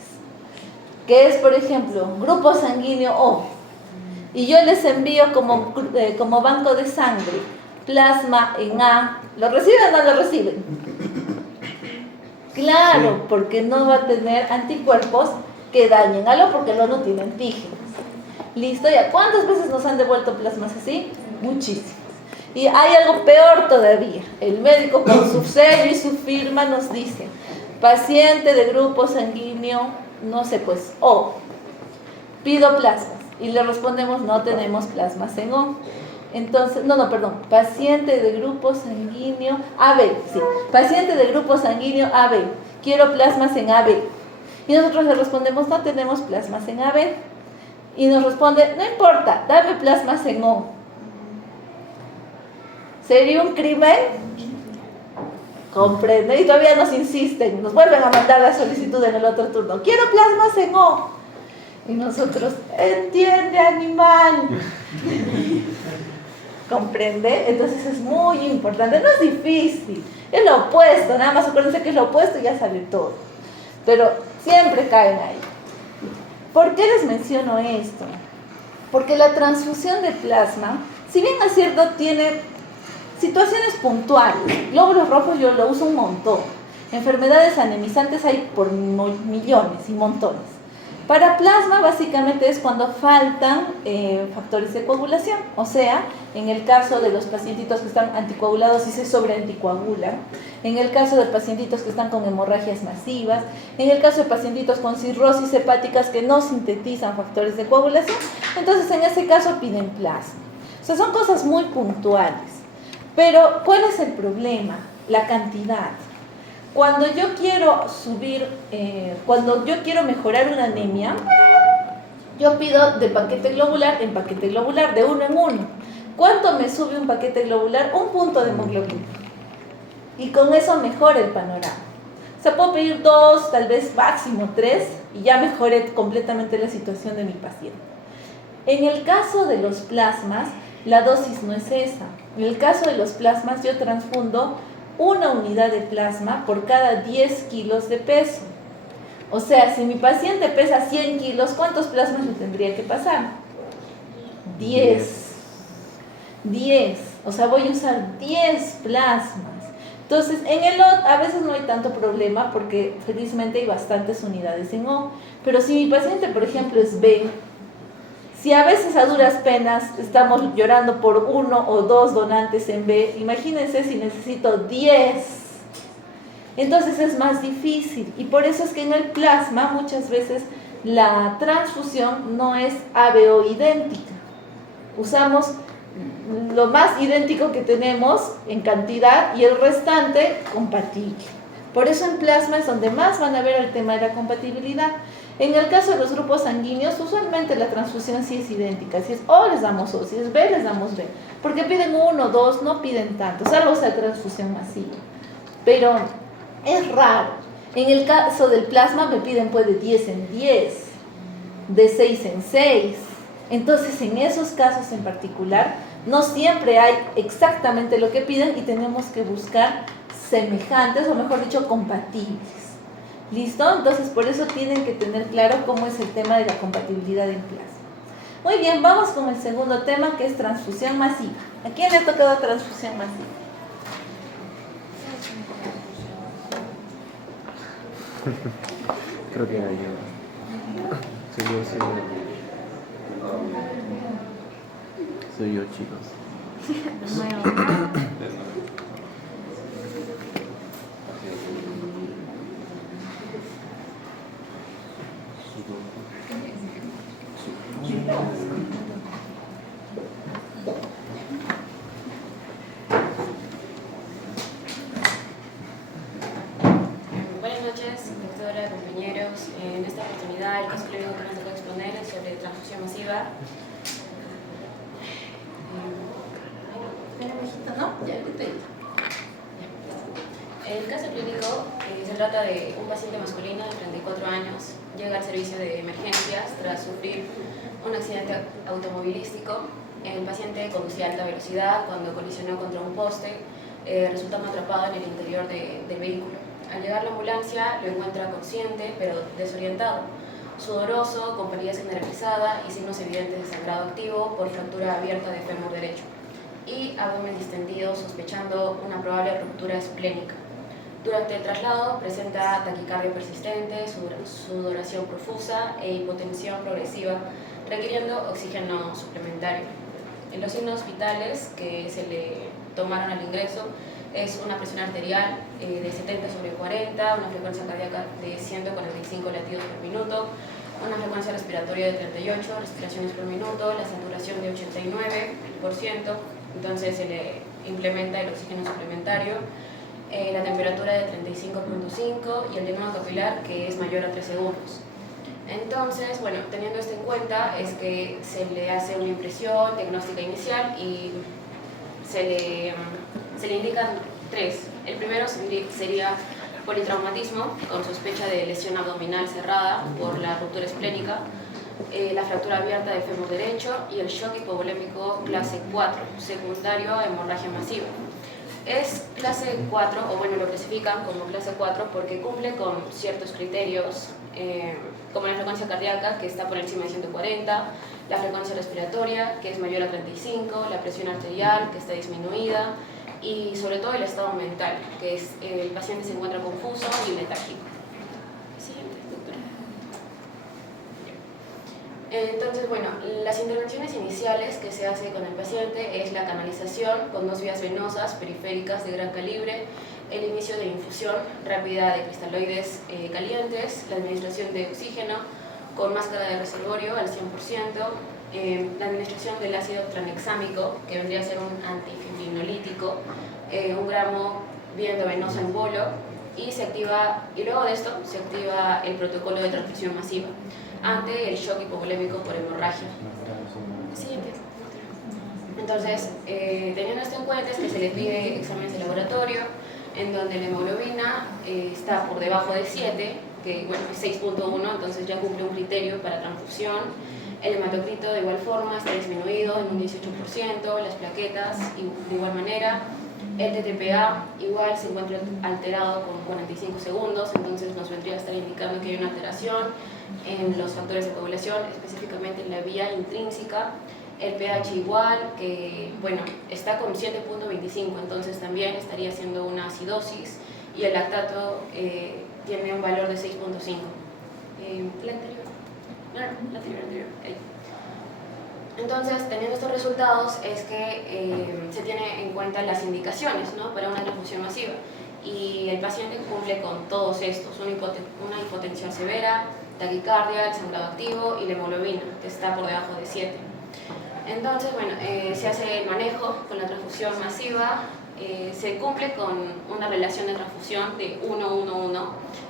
que es, por ejemplo, grupo sanguíneo O, y yo les envío como banco de sangre plasma en A, ¿lo reciben o no lo reciben? Claro, sí, porque no va a tener anticuerpos que dañen a lo, porque lo no tiene antígenos. Listo, ya. ¿Cuántas veces nos han devuelto plasmas así? Muchísimas. Y hay algo peor todavía. El médico con su sello y su firma nos dice: paciente de grupo sanguíneo, no sé, pues O, pido plasmas. Y le respondemos: no tenemos plasmas en O. Entonces, paciente de grupo sanguíneo AB, sí, paciente de grupo sanguíneo AB, quiero plasmas en AB. Y nosotros le respondemos: no tenemos plasmas en AB. Y nos responde: no importa, dame plasmas en O. ¿Sería un crimen? Comprende. Y todavía nos insisten, nos vuelven a mandar la solicitud en el otro turno: quiero plasmas en O. Y nosotros: entiende, animal. ¿Comprende? Entonces es muy importante, no es difícil, es lo opuesto, nada más acuérdense que es lo opuesto y ya sale todo. Pero siempre caen ahí. ¿Por qué les menciono esto? Porque la transfusión de plasma, si bien es cierto, tiene situaciones puntuales. Glóbulos rojos yo lo uso un montón. Enfermedades anemizantes hay por millones y montones. Para plasma básicamente es cuando faltan factores de coagulación, o sea, en el caso de los pacientitos que están anticoagulados y se sobreanticoagulan, en el caso de pacientitos que están con hemorragias masivas, en el caso de pacientitos con cirrosis hepáticas que no sintetizan factores de coagulación, entonces en ese caso piden plasma. O sea, son cosas muy puntuales. Pero, ¿cuál es el problema? La cantidad. Cuando yo quiero cuando yo quiero mejorar una anemia, yo pido de paquete globular en paquete globular, de uno en uno. ¿Cuánto me sube un paquete globular? 1 punto de hemoglobina. Y con eso mejora el panorama. O sea, puedo pedir 2, tal vez máximo 3, y ya mejoré completamente la situación de mi paciente. En el caso de los plasmas, la dosis no es esa. En el caso de los plasmas, yo transfundo 1 unidad de plasma por cada 10 kilos de peso. O sea, si mi paciente pesa 100 kilos, ¿cuántos plasmas le tendría que pasar? 10. O sea, voy a usar 10 plasmas. Entonces, en el O a veces no hay tanto problema porque felizmente hay bastantes unidades en O. Pero si mi paciente, por ejemplo, es B, si a veces a duras penas estamos llorando por 1 o 2 donantes en B, imagínense si necesito 10. Entonces es más difícil y por eso es que en el plasma muchas veces la transfusión no es ABO idéntica. Usamos lo más idéntico que tenemos en cantidad y el restante compatible. Por eso en plasma es donde más van a ver el tema de la compatibilidad. En el caso de los grupos sanguíneos, usualmente la transfusión sí es idéntica. Si es O, les damos O. Si es B, les damos B. Porque piden 1, 2, no piden tanto, salvo esa transfusión masiva. Pero es raro. En el caso del plasma me piden pues de 10 en 10, de 6 en 6. Entonces, en esos casos en particular, no siempre hay exactamente lo que piden y tenemos que buscar semejantes, o mejor dicho, compatibles. ¿Listo? Entonces, por eso tienen que tener claro cómo es el tema de la compatibilidad en plasma. Muy bien, vamos con el segundo tema, que es transfusión masiva. ¿A quién le ha tocado transfusión masiva? Creo que era yo. Soy yo, chicos. Buenas noches, doctora, compañeros. En esta oportunidad, el caso clínico que nos toca exponer es sobre transfusión masiva. ¿No? Ya, el caso clínico se trata de un paciente masculino de 34 años. Llega al servicio de emergencias tras sufrir un accidente automovilístico. El paciente conducía a alta velocidad cuando colisionó contra un poste, resultando atrapado en el interior del vehículo. Al llegar la ambulancia lo encuentra consciente pero desorientado, sudoroso, con palidez generalizada y signos evidentes de sangrado activo por fractura abierta de fémur derecho y abdomen distendido, sospechando una probable ruptura esplénica. Durante el traslado presenta taquicardia persistente, sudoración profusa e hipotensión progresiva, requiriendo oxígeno suplementario. En los signos vitales que se le tomaron al ingreso es una presión arterial de 70/40, una frecuencia cardíaca de 145 latidos por minuto, una frecuencia respiratoria de 38 respiraciones por minuto, la saturación de 89%, entonces se le implementa el oxígeno suplementario, la temperatura de 35.5 y el llenado capilar que es mayor a 3 segundos. Entonces, bueno, teniendo esto en cuenta es que se le hace una impresión diagnóstica inicial y se le indican 3. El primero sería politraumatismo con sospecha de lesión abdominal cerrada por la ruptura esplénica, la fractura abierta de fémur derecho y el shock hipovolémico clase 4, secundario a hemorragia masiva. Es clase 4, o bueno, lo clasifican como clase 4 porque cumple con ciertos criterios, como la frecuencia cardíaca, que está por encima de 140, la frecuencia respiratoria, que es mayor a 35, la presión arterial, que está disminuida, y sobre todo el estado mental, que es el paciente se encuentra confuso y letárgico. Siguiente, doctora. Entonces, bueno, las intervenciones iniciales que se hace con el paciente es la canalización con 2 vías venosas periféricas de gran calibre, el inicio de infusión rápida de cristaloides calientes, la administración de oxígeno con máscara de reservorio al 100%, la administración del ácido tranexámico, que vendría a ser un antifibrinolítico, 1 gramo vía endovenosa en bolo, y luego de esto se activa el protocolo de transfusión masiva ante el shock hipovolémico por hemorragia. Siguiente. Entonces, teniendo esto en cuenta, es que se le pide exámenes de laboratorio, en donde la hemoglobina está por debajo de 7, que bueno, es 6.1, entonces ya cumple un criterio para transfusión. El hematocrito de igual forma está disminuido en un 18%, las plaquetas de igual manera. El TTPA igual se encuentra alterado con 45 segundos, entonces nos vendría a estar indicando que hay una alteración en los factores de coagulación, específicamente en la vía intrínseca. El pH igual, que bueno, está con 7.25, entonces también estaría siendo una acidosis, y el lactato tiene un valor de 6.5. ¿La anterior? No, la anterior. Ahí. Entonces, teniendo estos resultados, es que se tiene en cuenta las indicaciones, ¿no?, para una transfusión masiva, y el paciente cumple con todos estos: una hipotensión severa, taquicardia, el sangrado activo y la hemoglobina, que está por debajo de 7. Entonces, bueno, se hace el manejo con la transfusión masiva. Se cumple con una relación de transfusión de 1-1-1,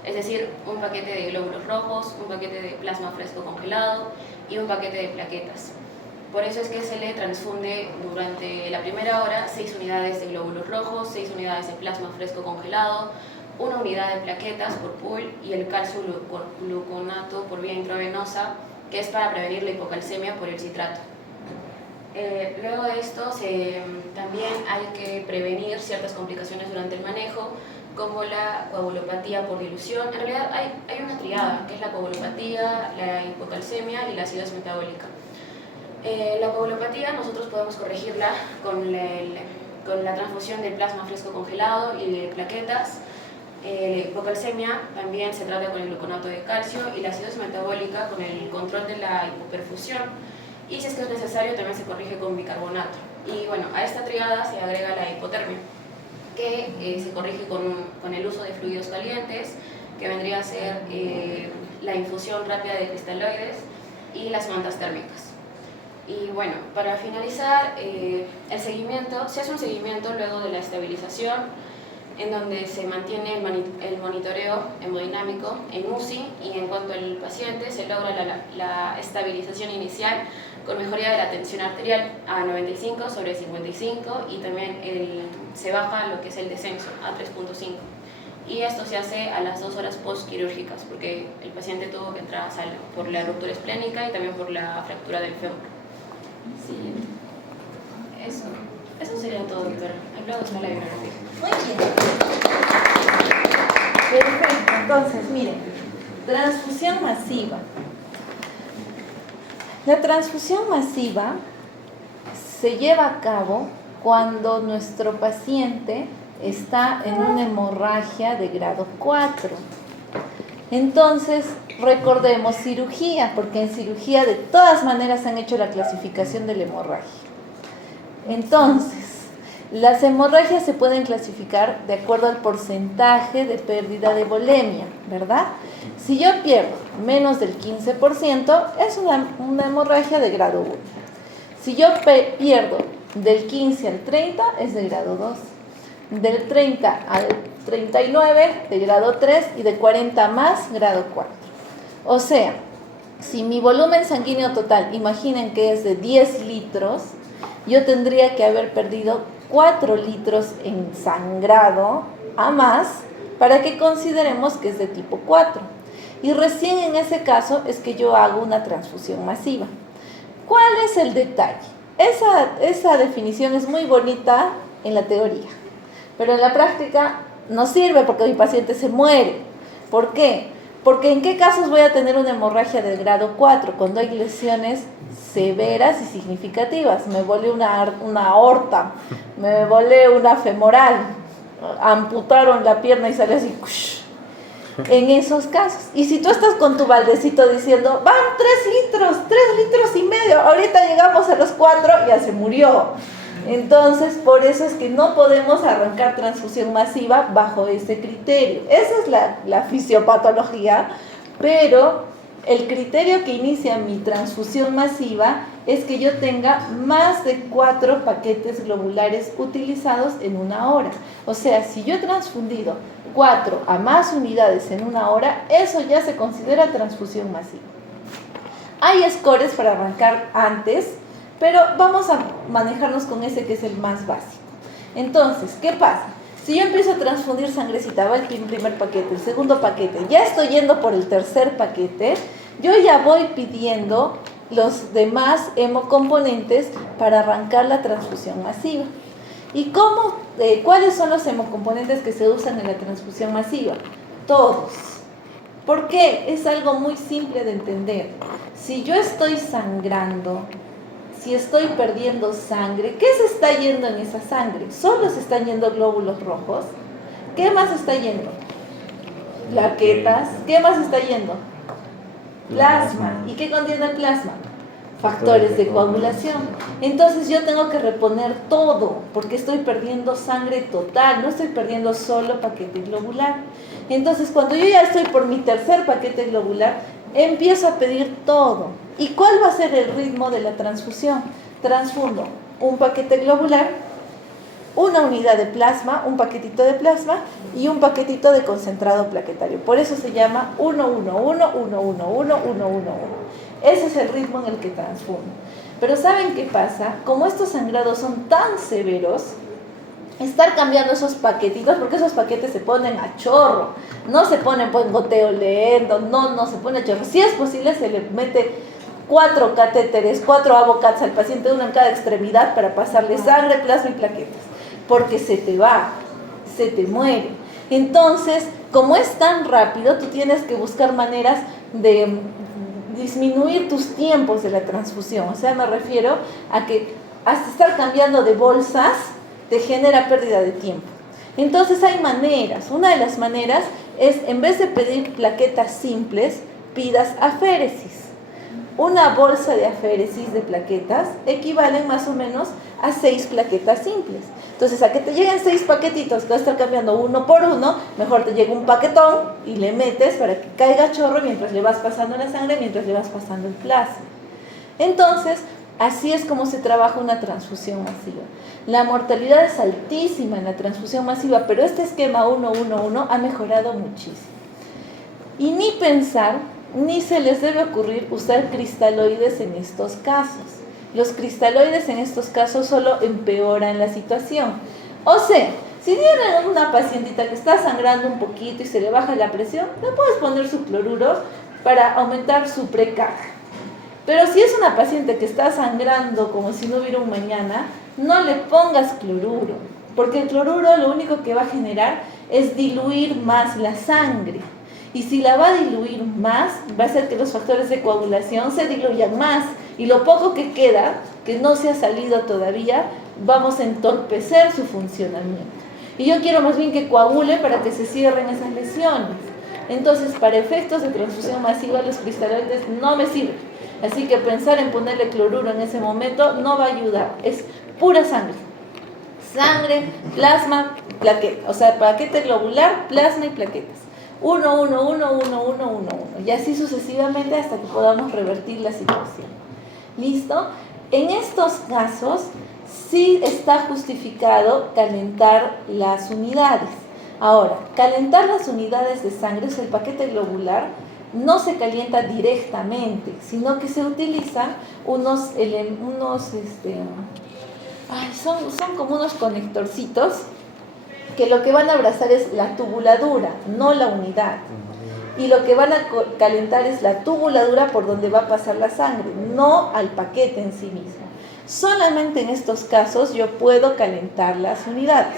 es decir, un paquete de glóbulos rojos, un paquete de plasma fresco congelado y un paquete de plaquetas. Por eso es que se le transfunde durante la primera hora 6 unidades de glóbulos rojos, 6 unidades de plasma fresco congelado, 1 unidad de plaquetas por pool y el calcio gluconato por vía intravenosa, que es para prevenir la hipocalcemia por el citrato. Luego de esto también hay que prevenir ciertas complicaciones durante el manejo, como la coagulopatía por dilución. En realidad hay una triada, que es la coagulopatía, la hipocalcemia y la acidosis metabólica. La coagulopatía nosotros podemos corregirla con la transfusión de plasma fresco congelado y de plaquetas. La hipocalcemia también se trata con el gluconato de calcio, y la acidosis metabólica con el control de la hipoperfusión. Y si es que es necesario, también se corrige con bicarbonato. Y bueno, a esta triada se agrega la hipotermia, que se corrige con el uso de fluidos calientes, que vendría a ser la infusión rápida de cristaloides y las mantas térmicas. Y bueno, para finalizar, el seguimiento, se hace un seguimiento luego de la estabilización, en donde se mantiene el monitoreo hemodinámico en UCI, y en cuanto al paciente se logra la estabilización inicial con mejoría de la tensión arterial a 95/55, y también se baja lo que es el descenso a 3.5. Y esto se hace a las 2 horas postquirúrgicas, porque el paciente tuvo que entrar a sala por la ruptura esplénica y también por la fractura del fémur. Sí. Eso sería todo, doctora. Aplausos a la bibliografía. Muy bien. Perfecto. Entonces, miren, transfusión masiva. La transfusión masiva se lleva a cabo cuando nuestro paciente está en una hemorragia de grado 4. Entonces, recordemos cirugía, porque en cirugía de todas maneras han hecho la clasificación de la hemorragia. Entonces, las hemorragias se pueden clasificar de acuerdo al porcentaje de pérdida de volemia, ¿verdad? Si yo pierdo menos del 15%, es una hemorragia de grado 1. Si yo pierdo del 15 al 30, es de grado 2. Del 30 al 39, de grado 3, y de 40 más, grado 4. O sea, si mi volumen sanguíneo total, imaginen que es de 10 litros, yo tendría que haber perdido 4 litros en sangrado a más para que consideremos que es de tipo 4. Y recién en ese caso es que yo hago una transfusión masiva. ¿Cuál es el detalle? Esa definición es muy bonita en la teoría, pero en la práctica no sirve porque mi paciente se muere. ¿Por qué? Porque ¿en qué casos voy a tener una hemorragia de grado 4? Cuando hay lesiones severas y significativas. Me volé una aorta, me volé una femoral, amputaron la pierna y sale así. en esos casos. Y si tú estás con tu baldecito diciendo, van 3 litros y medio, ahorita llegamos a los 4, ya se murió. Entonces, por eso es que no podemos arrancar transfusión masiva bajo ese criterio. Esa es la fisiopatología, pero el criterio que inicia mi transfusión masiva es que yo tenga más de 4 paquetes globulares utilizados en una hora. O sea, si yo he transfundido 4 a más unidades en una hora, eso ya se considera transfusión masiva. Hay scores para arrancar antes, pero vamos a manejarnos con ese que es el más básico. Entonces, ¿qué pasa? Si yo empiezo a transfundir sangrecita, va el primer paquete, el segundo paquete, ya estoy yendo por el tercer paquete, yo ya voy pidiendo los demás hemocomponentes para arrancar la transfusión masiva. ¿Y cuáles son los hemocomponentes que se usan en la transfusión masiva? Todos. ¿Por qué? Es algo muy simple de entender. Si yo estoy sangrando, si estoy perdiendo sangre, ¿qué se está yendo en esa sangre? ¿Solo se están yendo glóbulos rojos? ¿Qué más está yendo? Plaquetas. ¿Qué más está yendo? Plasma. ¿Y qué contiene el plasma? Factores de coagulación. Entonces yo tengo que reponer todo, porque estoy perdiendo sangre total, no estoy perdiendo solo paquete globular. Entonces cuando yo ya estoy por mi tercer paquete globular, empiezo a pedir todo. ¿Y cuál va a ser el ritmo de la transfusión? Transfundo un paquete globular, una unidad de plasma, un paquetito de plasma y un paquetito de concentrado plaquetario. Por eso se llama 1, 1, 1, 1, 1, 1, 1, 1, 1. Ese es el ritmo en el que transfundo. Pero ¿saben qué pasa? Como estos sangrados son tan severos, estar cambiando esos paquetitos, porque esos paquetes se ponen a chorro, no se ponen pues goteo lento, no se pone a chorro. Si es posible, se le mete 4 catéteres, 4 avocats al paciente, uno en cada extremidad para pasarle sangre, plasma y plaquetas, porque se te va, se te muere. Entonces, como es tan rápido, tú tienes que buscar maneras de disminuir tus tiempos de la transfusión. O sea, me refiero a que hasta estar cambiando de bolsas te genera pérdida de tiempo. Entonces hay maneras. Una de las maneras es, en vez de pedir plaquetas simples, pidas aféresis. Una bolsa de aféresis de plaquetas equivalen más o menos a 6 plaquetas simples. Entonces, a que te lleguen 6 paquetitos que vas a estar cambiando uno por uno, mejor te llega un paquetón y le metes para que caiga chorro mientras le vas pasando la sangre, mientras le vas pasando el plasma. Entonces, así es como se trabaja una transfusión masiva. La mortalidad es altísima en la transfusión masiva, pero este esquema 1-1-1 ha mejorado muchísimo. Y ni pensar, ni se les debe ocurrir usar cristaloides en estos casos. Los cristaloides en estos casos solo empeoran la situación. O sea, si tienen una pacientita que está sangrando un poquito y se le baja la presión, le puedes poner su cloruro para aumentar su precarga. Pero si es una paciente que está sangrando como si no hubiera un mañana, no le pongas cloruro, porque el cloruro lo único que va a generar es diluir más la sangre. Y si la va a diluir más, va a hacer que los factores de coagulación se diluyan más. Y lo poco que queda, que no se ha salido todavía, vamos a entorpecer su funcionamiento. Y yo quiero más bien que coagule para que se cierren esas lesiones. Entonces, para efectos de transfusión masiva, los cristaloides no me sirven. Así que pensar en ponerle cloruro en ese momento no va a ayudar. Es pura sangre. Sangre, plasma, plaqueta. O sea, paquete globular, plasma y plaquetas. 1, 1, 1, 1, 1, 1, 1. Y así sucesivamente hasta que podamos revertir la situación. ¿Listo? En estos casos sí está justificado calentar las unidades. Ahora, calentar las unidades de sangre, o sea, el paquete globular, no se calienta directamente, sino que se utilizan son como unos conectorcitos que lo que van a abrazar es la tubuladura, no la unidad. Y lo que van a calentar es la tubuladura por donde va a pasar la sangre, no al paquete en sí mismo. Solamente en estos casos yo puedo calentar las unidades.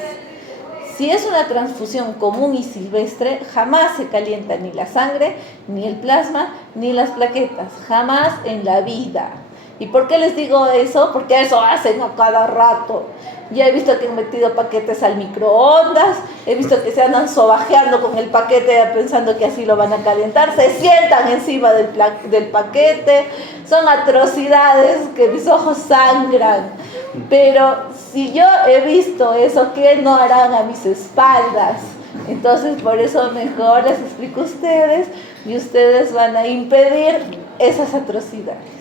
Si es una transfusión común y silvestre, jamás se calienta ni la sangre, ni el plasma, ni las plaquetas, jamás en la vida. ¿Y por qué les digo eso? Porque eso hacen a cada rato. Ya he visto que han metido paquetes al microondas, he visto que se andan sobajeando con el paquete pensando que así lo van a calentar, se sientan encima del paquete, son atrocidades que mis ojos sangran. Pero si yo he visto eso, ¿qué no harán a mis espaldas? Entonces por eso mejor les explico a ustedes y ustedes van a impedir esas atrocidades.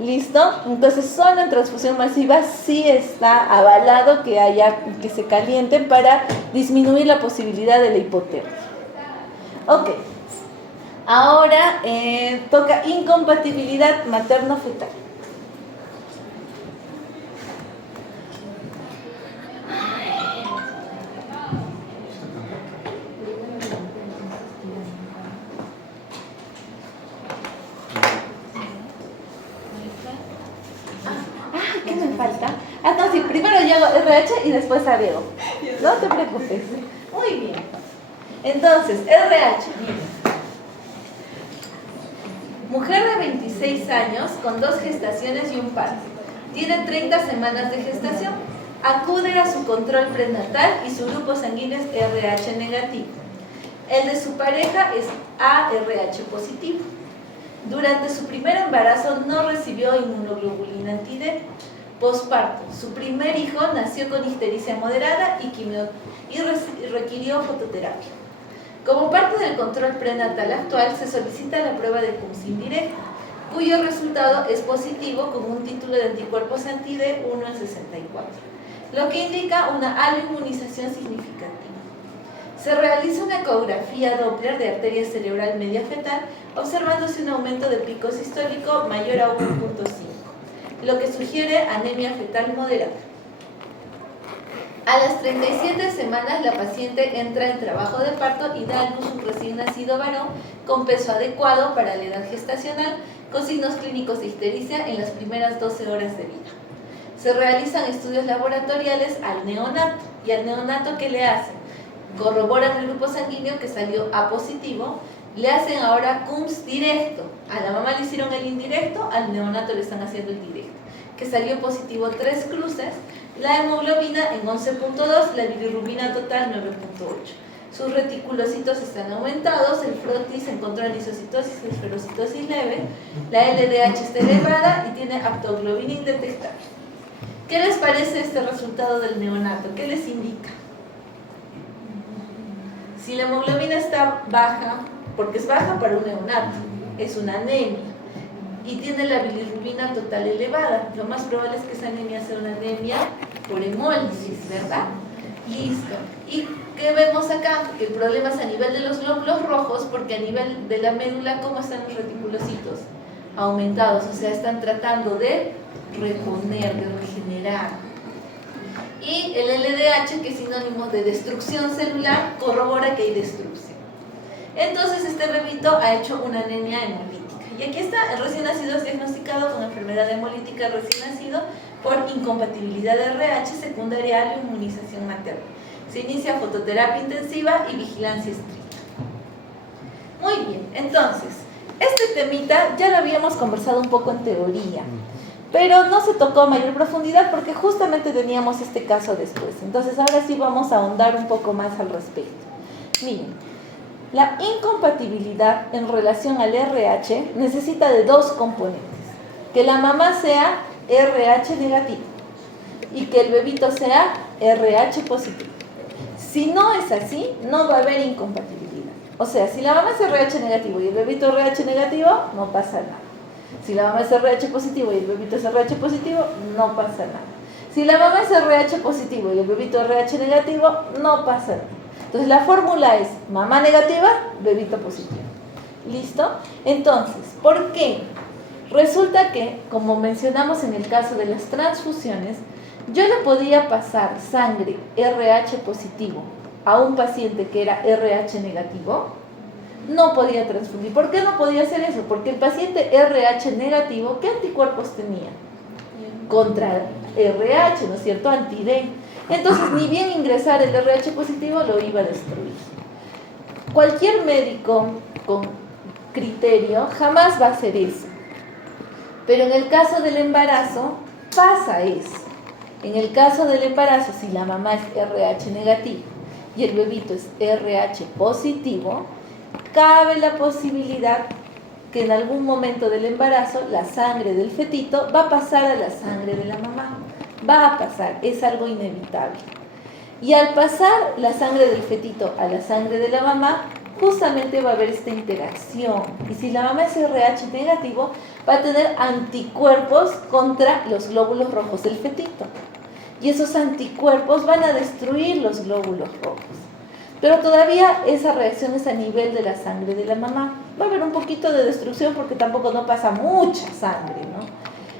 ¿Listo? Entonces solo en transfusión masiva sí está avalado que se calienten para disminuir la posibilidad de la hipotermia. Ok. Ahora toca incompatibilidad materno-fetal. ¿Qué me falta? No, sí, primero yo hago RH y después agrego. No te preocupes. Muy bien. Entonces, RH. Mujer de 26 años con 2 gestaciones y un parto. Tiene 30 semanas de gestación. Acude a su control prenatal y su grupo sanguíneo es RH negativo. El de su pareja es ARH positivo. Durante su primer embarazo no recibió inmunoglobulina anti-D. Posparto, su primer hijo nació con ictericia moderada y requirió fototerapia. Como parte del control prenatal actual, se solicita la prueba de CUMS indirecta, cuyo resultado es positivo con un título de anticuerpos anti-D 1 en 64, lo que indica una aloinmunización significativa. Se realiza una ecografía Doppler de arteria cerebral media fetal, observándose un aumento de pico sistólico mayor a 1.5, lo que sugiere anemia fetal moderada. A las 37 semanas la paciente entra en trabajo de parto y da a luz un recién nacido varón con peso adecuado para la edad gestacional, con signos clínicos de ictericia en las primeras 12 horas de vida. Se realizan estudios laboratoriales al neonato. ¿Y al neonato qué le hacen? Corroboran el grupo sanguíneo que salió A positivo, le hacen ahora CUMS directo. A la mamá le hicieron el indirecto, al neonato le están haciendo el directo, que salió positivo 3 cruces, la hemoglobina en 11.2, la bilirrubina total 9.8. Sus reticulocitos están aumentados, el frotis se encontró en lisocitosis y esferocitosis leve, la LDH está elevada y tiene aptoglobina indetectable. ¿Qué les parece este resultado del neonato? ¿Qué les indica? Si la hemoglobina está baja, porque es baja para un neonato, es una anemia, y tiene la bilirrubina total elevada, lo más probable es que esa anemia sea una anemia por hemólisis, ¿verdad? Listo. ¿Y qué vemos acá? Que el problema es a nivel de los glóbulos rojos, porque a nivel de la médula, ¿cómo están los reticulocitos? Aumentados, o sea, están tratando de reponer, de regenerar. Y el LDH, que es sinónimo de destrucción celular, corrobora que hay destrucción. Entonces este bebito ha hecho una anemia hemolítica. Y aquí está, el recién nacido es diagnosticado con enfermedad hemolítica recién nacido por incompatibilidad de RH secundaria a la inmunización materna. Se inicia fototerapia intensiva y vigilancia estricta. Muy bien, entonces, este temita ya lo habíamos conversado un poco en teoría, pero no se tocó a mayor profundidad porque justamente teníamos este caso después. Entonces ahora sí vamos a ahondar un poco más al respecto. Miren, la incompatibilidad en relación al RH necesita de 2 componentes. Que la mamá sea RH negativo y que el bebito sea RH positivo. Si no es así, no va a haber incompatibilidad. O sea, si la mamá es RH negativo y el bebito es RH negativo, no pasa nada. Si la mamá es RH positivo y el bebito es RH positivo, no pasa nada. Si la mamá es RH positivo y el bebito es RH negativo, no pasa nada. Entonces la fórmula es mamá negativa, bebito positivo. ¿Listo? Entonces, ¿por qué? Resulta que, como mencionamos en el caso de las transfusiones, yo le podía pasar sangre RH positivo a un paciente que era RH negativo. No podía transfundir. ¿Por qué no podía hacer eso? Porque el paciente RH negativo, ¿qué anticuerpos tenía? Contra RH, ¿no es cierto? Anti-D. Entonces, ni bien ingresar el RH positivo lo iba a destruir. Cualquier médico con criterio jamás va a hacer eso. Pero en el caso del embarazo pasa eso. En el caso del embarazo, si la mamá es RH negativo y el bebito es RH positivo, cabe la posibilidad que en algún momento del embarazo la sangre del fetito va a pasar a la sangre de la mamá. Va a pasar, es algo inevitable. Y al pasar la sangre del fetito a la sangre de la mamá, justamente va a haber esta interacción. Y si la mamá es RH negativo, va a tener anticuerpos contra los glóbulos rojos del fetito. Y esos anticuerpos van a destruir los glóbulos rojos. Pero todavía esa reacción es a nivel de la sangre de la mamá. Va a haber un poquito de destrucción porque tampoco no pasa mucha sangre, ¿no?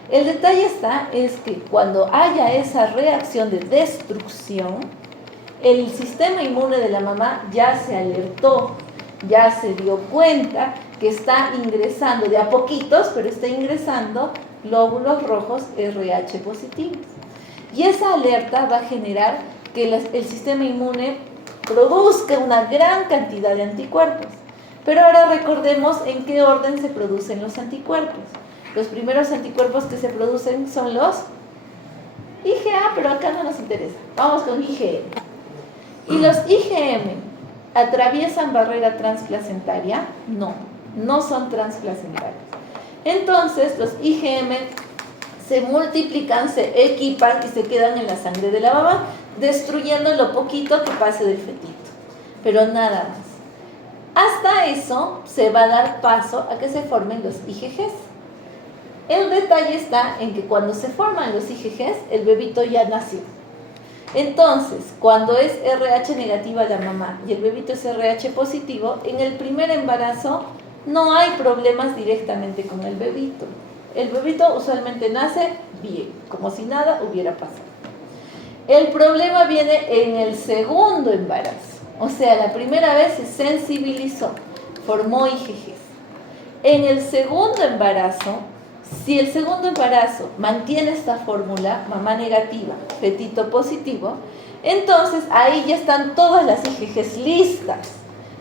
El detalle es que cuando haya esa reacción de destrucción, el sistema inmune de la mamá ya se alertó, ya se dio cuenta que está ingresando de a poquitos, pero está ingresando glóbulos rojos RH positivos. Y esa alerta va a generar que el sistema inmune produzca una gran cantidad de anticuerpos. Pero ahora recordemos en qué orden se producen los anticuerpos. Los primeros anticuerpos que se producen son los IgA, pero acá no nos interesa. Vamos con IgM. ¿Y los IgM atraviesan barrera transplacentaria? No, no son transplacentarios. Entonces los IgM se multiplican, se equipan y se quedan en la sangre de la mamá, destruyendo lo poquito que pase del fetito, pero nada más. Hasta eso se va a dar paso a que se formen los IgGs. El detalle está en que cuando se forman los IgGs, el bebito ya nació. Entonces, cuando es RH negativa la mamá y el bebito es RH positivo, en el primer embarazo no hay problemas directamente con el bebito. El bebito usualmente nace bien, como si nada hubiera pasado. El problema viene en el segundo embarazo. O sea, la primera vez se sensibilizó, formó IgGs. En el segundo embarazo, si el segundo embarazo mantiene esta fórmula, mamá negativa, fetito positivo, entonces ahí ya están todas las IgGs listas.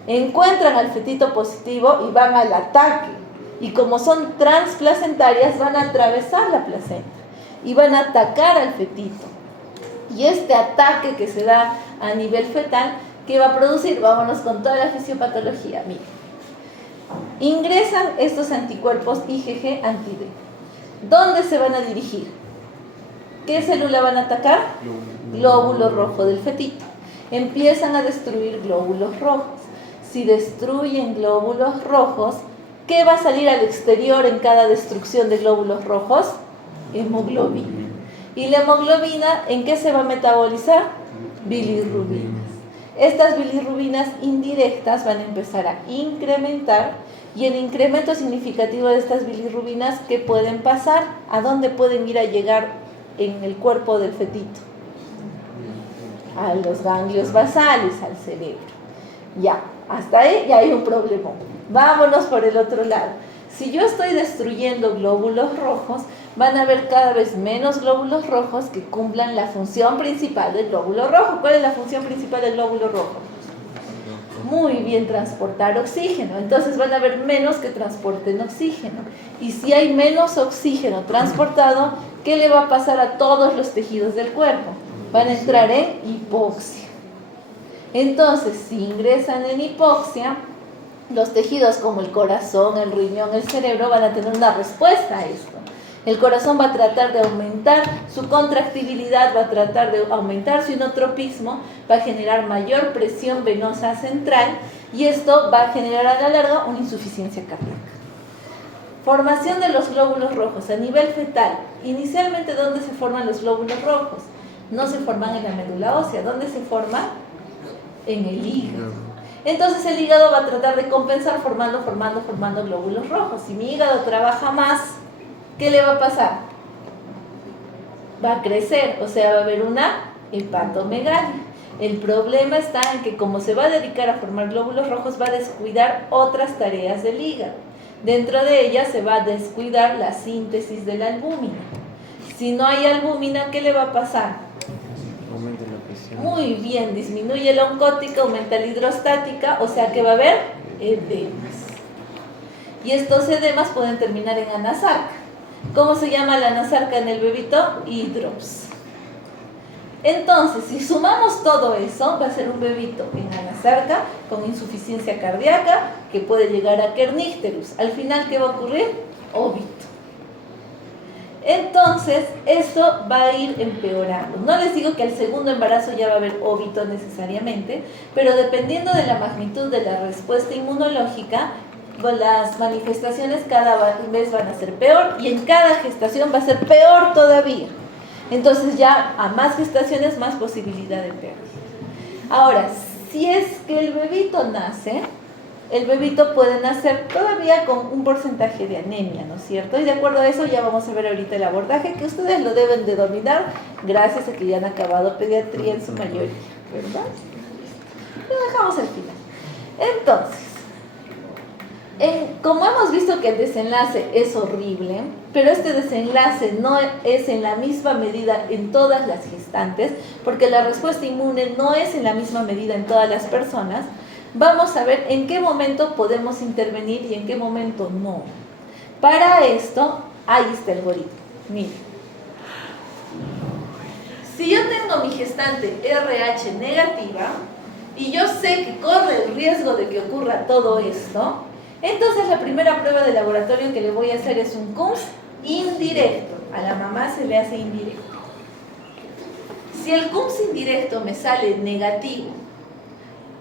Encuentran al fetito positivo y van al ataque. Y como son transplacentarias, van a atravesar la placenta y van a atacar al fetito. Y este ataque que se da a nivel fetal, ¿qué va a producir? Vámonos con toda la fisiopatología. Miren, ingresan estos anticuerpos IgG anti-D. ¿Dónde se van a dirigir? ¿Qué célula van a atacar? Glóbulo rojo del fetito. Empiezan a destruir glóbulos rojos. Si destruyen glóbulos rojos, ¿qué va a salir al exterior en cada destrucción de glóbulos rojos? Hemoglobina. ¿Y la hemoglobina en qué se va a metabolizar? Bilirrubinas. Estas bilirrubinas indirectas van a empezar a incrementar y el incremento significativo de estas bilirrubinas, ¿qué pueden pasar? ¿A dónde pueden ir a llegar en el cuerpo del fetito? A los ganglios basales, al cerebro. Ya, hasta ahí ya hay un problema. Vámonos por el otro lado. Si yo estoy destruyendo glóbulos rojos, van a haber cada vez menos glóbulos rojos que cumplan la función principal del glóbulo rojo. ¿Cuál es la función principal del glóbulo rojo? Muy bien, transportar oxígeno. Entonces van a haber menos que transporten oxígeno. Y si hay menos oxígeno transportado, ¿qué le va a pasar a todos los tejidos del cuerpo? Van a entrar en hipoxia. Entonces, si ingresan en hipoxia, los tejidos como el corazón, el riñón, el cerebro van a tener una respuesta a esto. El corazón va a tratar de aumentar su contractibilidad, va a tratar de aumentar su inotropismo, va a generar mayor presión venosa central y esto va a generar a la larga una insuficiencia cardíaca. Formación de los glóbulos rojos a nivel fetal. Inicialmente, ¿dónde se forman los glóbulos rojos? No se forman en la médula ósea. ¿Dónde se forman? En el hígado. Entonces el hígado va a tratar de compensar formando glóbulos rojos. Si mi hígado trabaja más, ¿qué le va a pasar? Va a crecer, o sea, va a haber una hepatomegalia. El problema está en que como se va a dedicar a formar glóbulos rojos, va a descuidar otras tareas del hígado. Dentro de ellas se va a descuidar la síntesis de la albúmina. Si no hay albúmina, ¿qué le va a pasar? Aumenta la presión. Muy bien, disminuye la oncótica, aumenta la hidrostática, o sea que va a haber edemas. Y estos edemas pueden terminar en anasarca. ¿Cómo se llama la anasarca en el bebito? Hidrops. Entonces, si sumamos todo eso, va a ser un bebito en anasarca con insuficiencia cardíaca que puede llegar a kernicterus. Al final, ¿qué va a ocurrir? Óbito. Entonces, esto va a ir empeorando. No les digo que al segundo embarazo ya va a haber óbito necesariamente, pero dependiendo de la magnitud de la respuesta inmunológica, las manifestaciones cada vez van a ser peor y en cada gestación va a ser peor todavía. Entonces ya a más gestaciones, más posibilidad de pérdida. Ahora, si es que el bebito nace, el bebito puede nacer todavía con un porcentaje de anemia, ¿no es cierto? Y de acuerdo a eso ya vamos a ver ahorita el abordaje, que ustedes lo deben de dominar gracias a que ya han acabado pediatría en su mayoría, ¿verdad? Lo dejamos al final. Entonces, como hemos visto que el desenlace es horrible, pero este desenlace no es en la misma medida en todas las gestantes, porque la respuesta inmune no es en la misma medida en todas las personas, vamos a ver en qué momento podemos intervenir y en qué momento no. Para esto, ahí está el algoritmo. Miren. Si yo tengo mi gestante RH negativa y yo sé que corre el riesgo de que ocurra todo esto, entonces la primera prueba de laboratorio que le voy a hacer es un CUMS indirecto. A la mamá se le hace indirecto. Si el CUMS indirecto me sale negativo,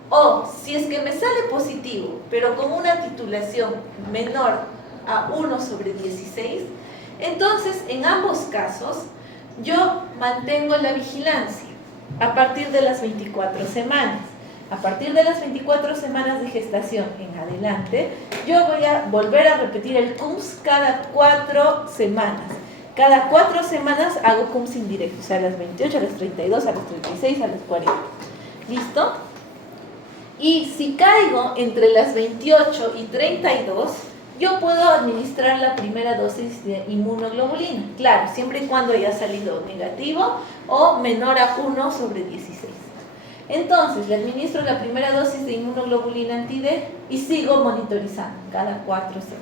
o si es que me sale positivo, pero con una titulación menor a 1/16, entonces en ambos casos yo mantengo la vigilancia a partir de las 24 semanas. A partir de las 24 semanas de gestación en adelante, yo voy a volver a repetir el CUMS cada 4 semanas. Cada 4 semanas hago CUMS indirectos, a las 28, a las 32, a las 36, a las 40. ¿Listo? Y si caigo entre las 28 y 32, yo puedo administrar la primera dosis de inmunoglobulina. Claro, siempre y cuando haya salido negativo o menor a 1/16. Entonces, le administro la primera dosis de inmunoglobulina anti-D y sigo monitorizando cada 4 semanas.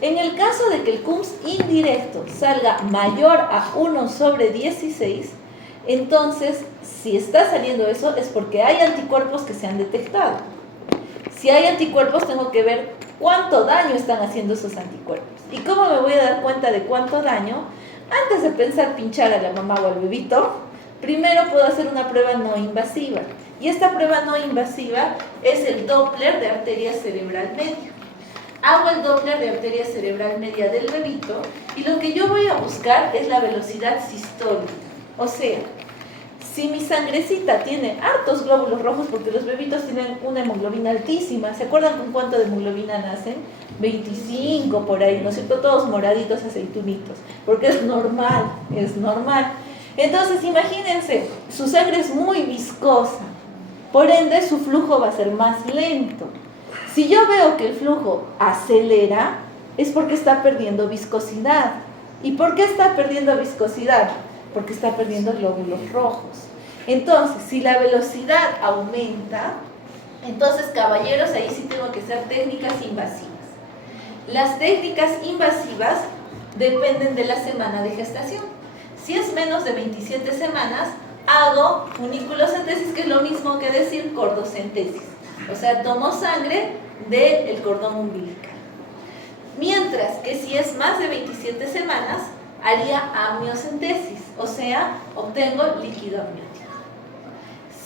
En el caso de que el CUMS indirecto salga mayor a 1/16, entonces, si está saliendo eso, es porque hay anticuerpos que se han detectado. Si hay anticuerpos, tengo que ver cuánto daño están haciendo esos anticuerpos. ¿Y cómo me voy a dar cuenta de cuánto daño? Antes de pensar pinchar a la mamá o al bebito, primero puedo hacer una prueba no invasiva. Y esta prueba no invasiva es el Doppler de arteria cerebral media. Hago el Doppler de arteria cerebral media del bebito y lo que yo voy a buscar es la velocidad sistólica. O sea, si mi sangrecita tiene hartos glóbulos rojos, porque los bebitos tienen una hemoglobina altísima, ¿se acuerdan con cuánto de hemoglobina nacen? 25 por ahí, ¿no es cierto? Todos moraditos, aceitunitos, porque es normal, es normal. Entonces, imagínense, su sangre es muy viscosa, por ende su flujo va a ser más lento. Si yo veo que el flujo acelera, es porque está perdiendo viscosidad. ¿Y por qué está perdiendo viscosidad? Porque está perdiendo glóbulos rojos. Entonces, si la velocidad aumenta, entonces, caballeros, ahí sí tengo que hacer técnicas invasivas. Las técnicas invasivas dependen de la semana de gestación. Si es menos de 27 semanas, hago funiculocentesis, que es lo mismo que decir cordocentesis. O sea, tomo sangre del cordón umbilical. Mientras que si es más de 27 semanas, haría amniocentesis, o sea, obtengo líquido amniótico.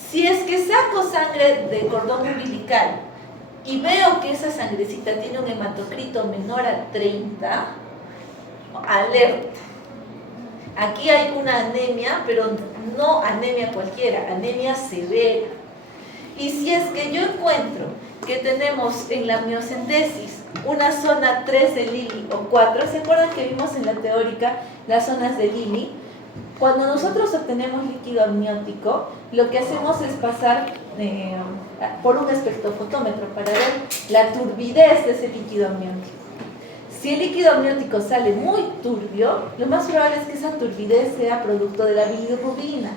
Si es que saco sangre del cordón umbilical y veo que esa sangrecita tiene un hematocrito menor a 30, alerta. Aquí hay una anemia, pero no anemia cualquiera, anemia severa. Y si es que yo encuentro que tenemos en la amniocentesis una zona 3 de Lilly o 4, ¿se acuerdan que vimos en la teórica las zonas de Lilly? Cuando nosotros obtenemos líquido amniótico, lo que hacemos es pasar por un espectrofotómetro para ver la turbidez de ese líquido amniótico. Si el líquido amniótico sale muy turbio, lo más probable es que esa turbidez sea producto de la bilirrubina.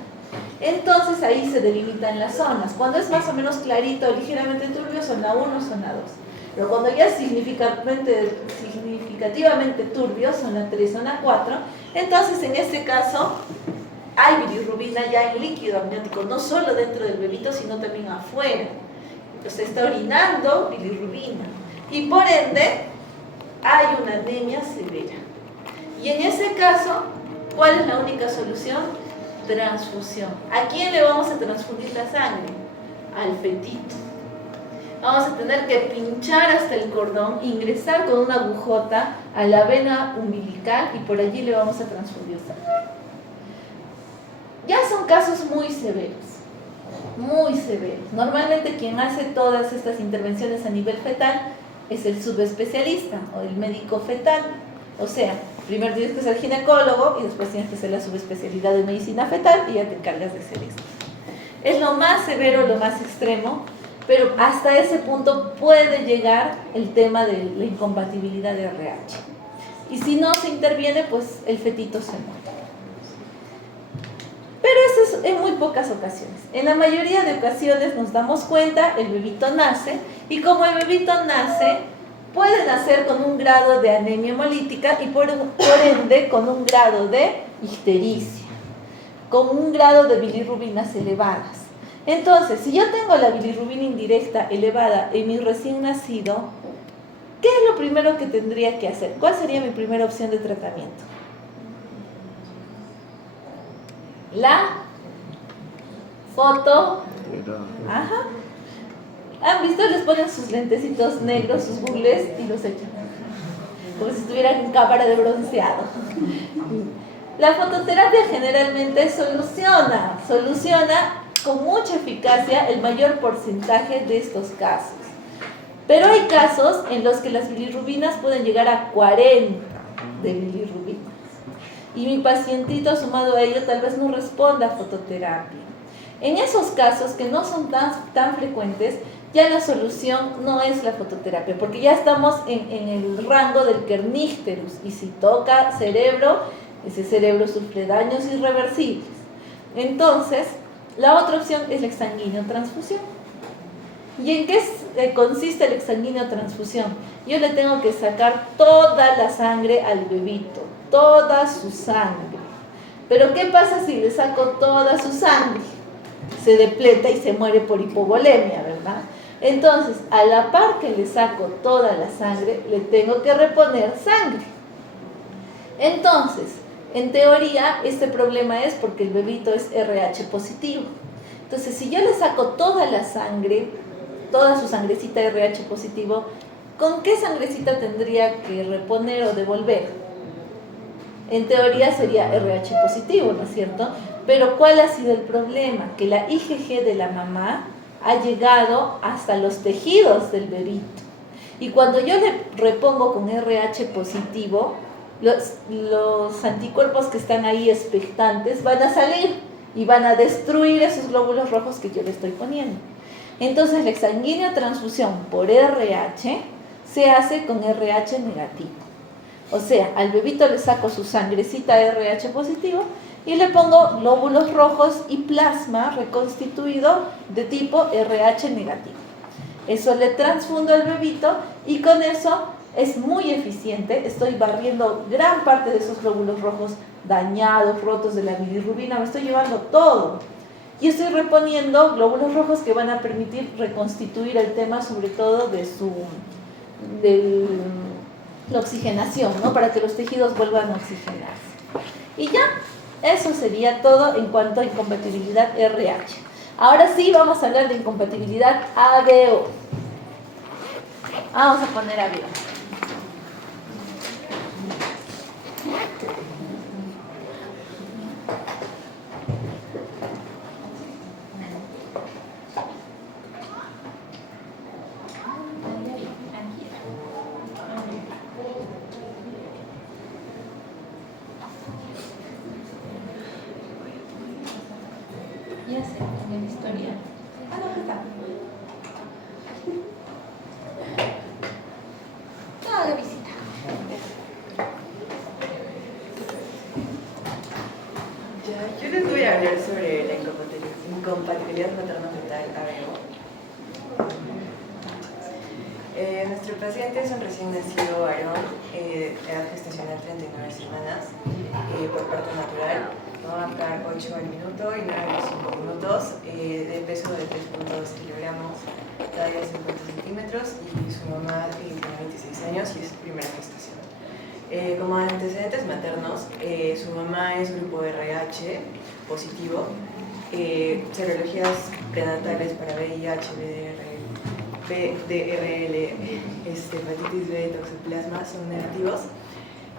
Entonces ahí se delimitan las zonas. Cuando es más o menos clarito, ligeramente turbio, zona 1, zona 2. Pero cuando ya es significativamente turbios, son la 3 o la 4, entonces en este caso hay bilirrubina ya en líquido amniótico, no solo dentro del bebito, sino también afuera. Se está orinando bilirrubina y por ende hay una anemia severa. Y en ese caso, ¿cuál es la única solución? Transfusión. ¿A quién le vamos a transfundir la sangre? Al fetito. Vamos a tener que pinchar hasta el cordón, ingresar con una agujota a la vena umbilical y por allí le vamos a transfundir sangre. Ya son casos muy severos. Muy severos. Normalmente quien hace todas estas intervenciones a nivel fetal es el subespecialista o el médico fetal. O sea, primero tienes que ser ginecólogo y después tienes que hacer la subespecialidad de medicina fetal y ya te encargas de hacer esto. Es lo más severo, lo más extremo, pero hasta ese punto puede llegar el tema de la incompatibilidad de RH. Y si no se interviene, pues el fetito se muere. Pero eso es en muy pocas ocasiones. En la mayoría de ocasiones nos damos cuenta, el bebito nace, y como el bebito nace, puede nacer con un grado de anemia hemolítica y por ende con un grado de ictericia, con un grado de bilirrubinas elevadas. Entonces, si yo tengo la bilirrubina indirecta elevada en mi recién nacido, ¿qué es lo primero que tendría que hacer? ¿Cuál sería mi primera opción de tratamiento? La foto. Ajá. ¿Han visto? Les ponen sus lentecitos negros, sus googles y los echan. Como si estuvieran en cámara de bronceado. La fototerapia generalmente soluciona con mucha eficacia el mayor porcentaje de estos casos. Pero hay casos en los que las bilirrubinas pueden llegar a 40 de bilirrubinas. Y mi pacientito sumado a ello tal vez no responda a fototerapia. En esos casos que no son tan frecuentes, ya la solución no es la fototerapia, porque ya estamos en el rango del kernícterus y si toca cerebro, ese cerebro sufre daños irreversibles. Entonces, la otra opción es la exsanguíneo-transfusión. ¿Y en qué consiste la exsanguíneo-transfusión? Yo le tengo que sacar toda la sangre al bebito, toda su sangre. Pero ¿qué pasa si le saco toda su sangre? Se depleta y se muere por hipovolemia, ¿verdad? Entonces, a la par que le saco toda la sangre, le tengo que reponer sangre. Entonces, en teoría, este problema es porque el bebito es RH positivo. Entonces, si yo le saco toda la sangre, toda su sangrecita RH positivo, ¿con qué sangrecita tendría que reponer o devolver? En teoría sería RH positivo, ¿no es cierto? Pero ¿cuál ha sido el problema? Que la IgG de la mamá ha llegado hasta los tejidos del bebito. Y cuando yo le repongo con RH positivo, los anticuerpos que están ahí expectantes van a salir y van a destruir esos glóbulos rojos que yo le estoy poniendo. Entonces la exsanguínea transfusión por RH se hace con RH negativo. O sea, al bebito le saco su sangrecita RH positivo y le pongo glóbulos rojos y plasma reconstituido de tipo RH negativo. Eso le transfundo al bebito y con eso es muy eficiente. Estoy barriendo gran parte de esos glóbulos rojos dañados, rotos de la bilirrubina, me estoy llevando todo. Y estoy reponiendo glóbulos rojos que van a permitir reconstituir el tema, sobre todo de la oxigenación, ¿no? Para que los tejidos vuelvan a oxigenarse. Y ya, eso sería todo en cuanto a incompatibilidad RH. Ahora sí vamos a hablar de incompatibilidad ABO. Vamos a poner ABO. Ya sé, en la historia. Ah, no, acá está. Ah, la visita. Ya, yo les voy a hablar sobre la incompatibilidad materno-fetal ABO. nuestro paciente es un recién nacido varón, edad gestacional 39 semanas, por parto natural. Va a marcar 8 al minuto y 9 a los 5 minutos, de peso de 3.2 kilogramos, talla 50 centímetros, y su mamá tiene 26 años y es primera gestación. Como antecedentes maternos, su mamá es grupo RH positivo, serologías prenatales para VIH, BDRL, hepatitis B, toxoplasma son negativos.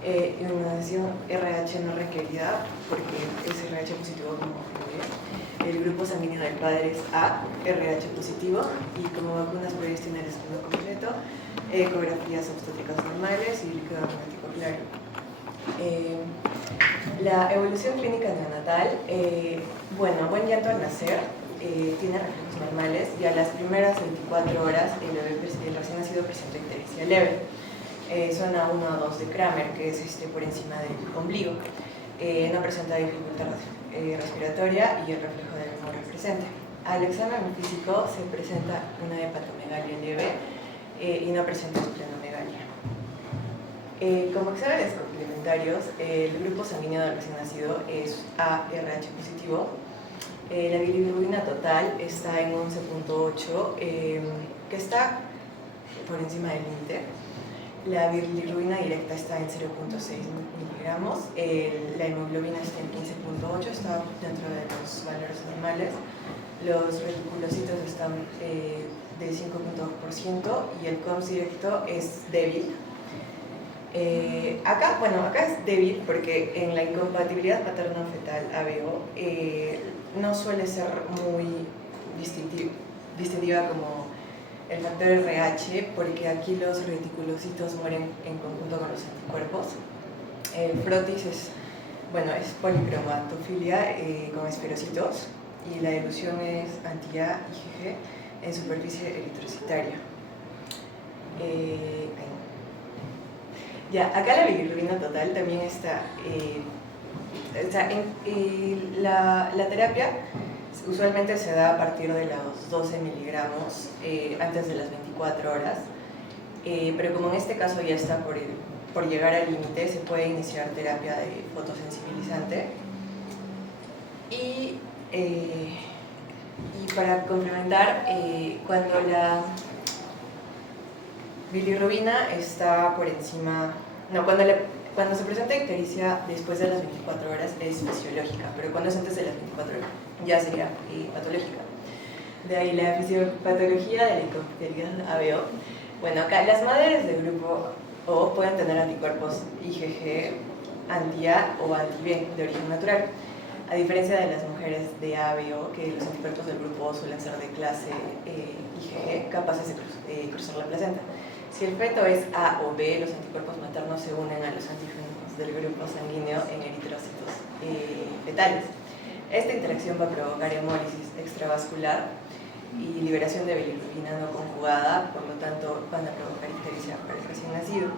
Inmunización RH no requerida porque es RH positivo como bebé. El grupo sanguíneo del padre es A, RH positivo, y como vacunas previas tiene el escudo completo, ecografías obstétricas normales y líquido amniótico claro. La evolución clínica neonatal, bueno, buen llanto al nacer, tiene reflejos normales y a las primeras 24 horas el recién nacido presenta ictericia leve. Zona 1 a 2 de Kramer, que es por encima del ombligo. No presenta dificultad respiratoria y el reflejo de memoria presente. Al examen físico se presenta una hepatomegalia leve y no presenta esplenomegalia. Como exámenes complementarios, el grupo sanguíneo del recién nacido es ARH positivo. La bilirrubina total está en 11.8, que está por encima del límite. La bilirrubina directa está en 0.6 miligramos. La hemoglobina está en 15.8, está dentro de los valores normales. Los reticulocitos están de 5.2% y el COMS directo es débil. Acá es débil porque en la incompatibilidad materno-fetal ABO no suele ser muy distintiva como el factor RH, porque aquí los reticulocitos mueren en conjunto con los anticuerpos. El frotis es policromatofilia con esferocitos, y la dilución es anti-A IgG en superficie eritrocitaria. Acá la bilirrubina total también está. La terapia usualmente se da a partir de los 12 miligramos antes de las 24 horas, pero como en este caso ya está por llegar al límite, se puede iniciar terapia de fotosensibilizante. Y para complementar, cuando la bilirrubina está por encima, cuando se presenta ictericia después de las 24 horas es fisiológica, pero cuando es antes de las 24 horas ya sería patológica. De ahí la fisiopatología de la incompatibilidad ABO. Bueno, acá las madres del grupo O pueden tener anticuerpos IgG, anti-A o anti-B de origen natural, a diferencia de las mujeres de ABO, que los anticuerpos del grupo O suelen ser de clase IgG, capaces de cruzar la placenta. Si el feto es A o B, los anticuerpos maternos se unen a los antígenos del grupo sanguíneo en eritrócitos fetales. Esta interacción va a provocar hemólisis extravascular y liberación de bilirrubina no conjugada, por lo tanto van a provocar ictericia para el recién nacido.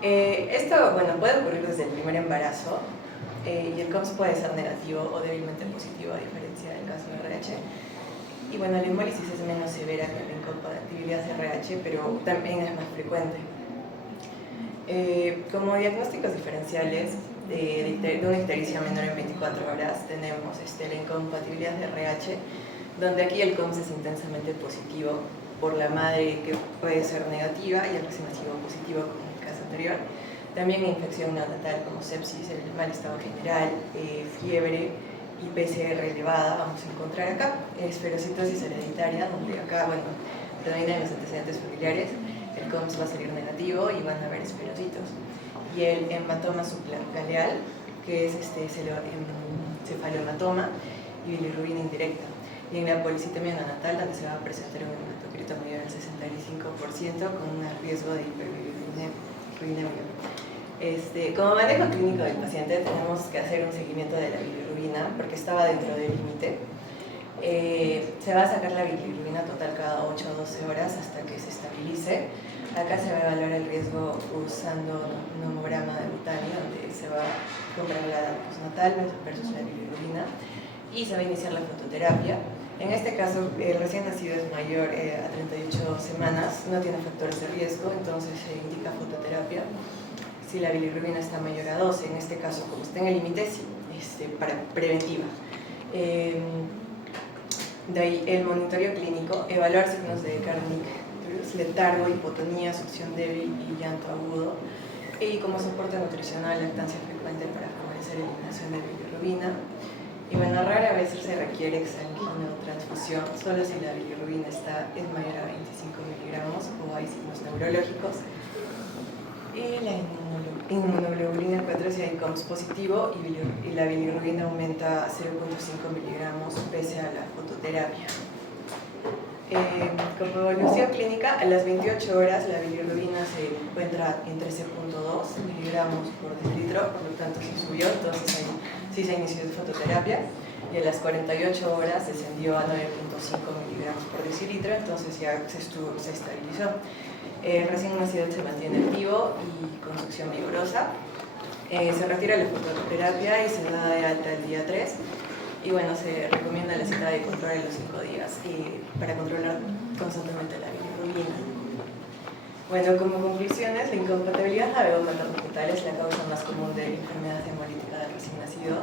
Esto puede ocurrir desde el primer embarazo, y el COMS puede ser negativo o débilmente positivo, a diferencia del caso de RH. Y la hemólisis es menos severa que la incompatibilidad RH, pero también es más frecuente. Como diagnósticos diferenciales de una ictericia menor en 24 horas, tenemos la incompatibilidad de RH, donde aquí el COMS es intensamente positivo por la madre, que puede ser negativa, y el recién nacido positivo, como en el caso anterior. También infección neonatal como sepsis, el mal estado general, fiebre y PCR elevada vamos a encontrar acá. Esferocitosis hereditaria, donde acá, predominan los antecedentes familiares, el COMS va a salir negativo y van a haber esferocitos. Y el hematoma subgaleal, que es cefalohematoma y bilirrubina indirecta. Y en la policitemia neonatal, donde se va a presentar un hematocrito mayor al 65% con un riesgo de hiperbilirubinemia. Como manejo clínico del paciente, tenemos que hacer un seguimiento de la bilirrubina porque estaba dentro del límite. Se va a sacar la bilirrubina total cada 8 o 12 horas hasta que se estabilice. Acá se va a evaluar el riesgo usando un homograma de Butani, donde se va a comparar la postnatal versus la bilirrubina, y se va a iniciar la fototerapia. En este caso, el recién nacido es mayor a 38 semanas, no tiene factores de riesgo, entonces se indica fototerapia. Si la bilirrubina está mayor a 12, en este caso, como está en el límite, sí, para preventiva. De ahí el monitoreo clínico, evaluar signos de Carnick, letargo, hipotonía, succión débil y llanto agudo. Y como soporte nutricional, lactancia frecuente para favorecer eliminación de bilirrubina. Y bueno, rara vez se requiere exsanguinotransfusión, solo si la bilirrubina es mayor a 25 miligramos o hay signos neurológicos. Y la inmunoglobulina 4 si hay COMS positivo y la bilirrubina aumenta 0.5 miligramos pese a la fototerapia. Como evolución clínica, a las 28 horas la bilirrubina se encuentra en 13.2 miligramos por decilitro, por lo tanto se subió, entonces ahí sí se inició de fototerapia, y a las 48 horas descendió a 9.5 miligramos por decilitro, entonces ya se estabilizó. El recién nacido se mantiene activo y con succión vigorosa. Se retira la fototerapia y se da de alta el día 3. Y bueno, se recomienda la cita de control en los 5 días para controlar constantemente la bilirrubina. Bueno, como conclusiones, la incompatibilidad ABO-materno-fetal es la causa más común de enfermedad hemolítica del recién nacido.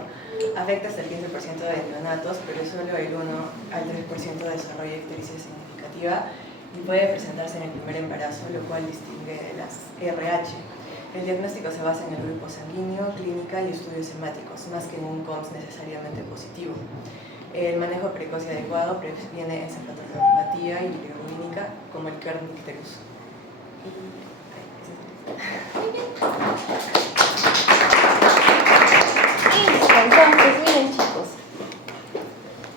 Afecta hasta el 15% de neonatos, pero solo el 1 al 3% desarrolla ictericia significativa y puede presentarse en el primer embarazo, lo cual distingue de las RH. El diagnóstico se basa en el grupo sanguíneo, clínica y estudios hemáticos, más que en un COMS necesariamente positivo. El manejo precoz y adecuado previene encefalopatía y bilirrubínica, como el Kernicterus. Entonces, miren chicos,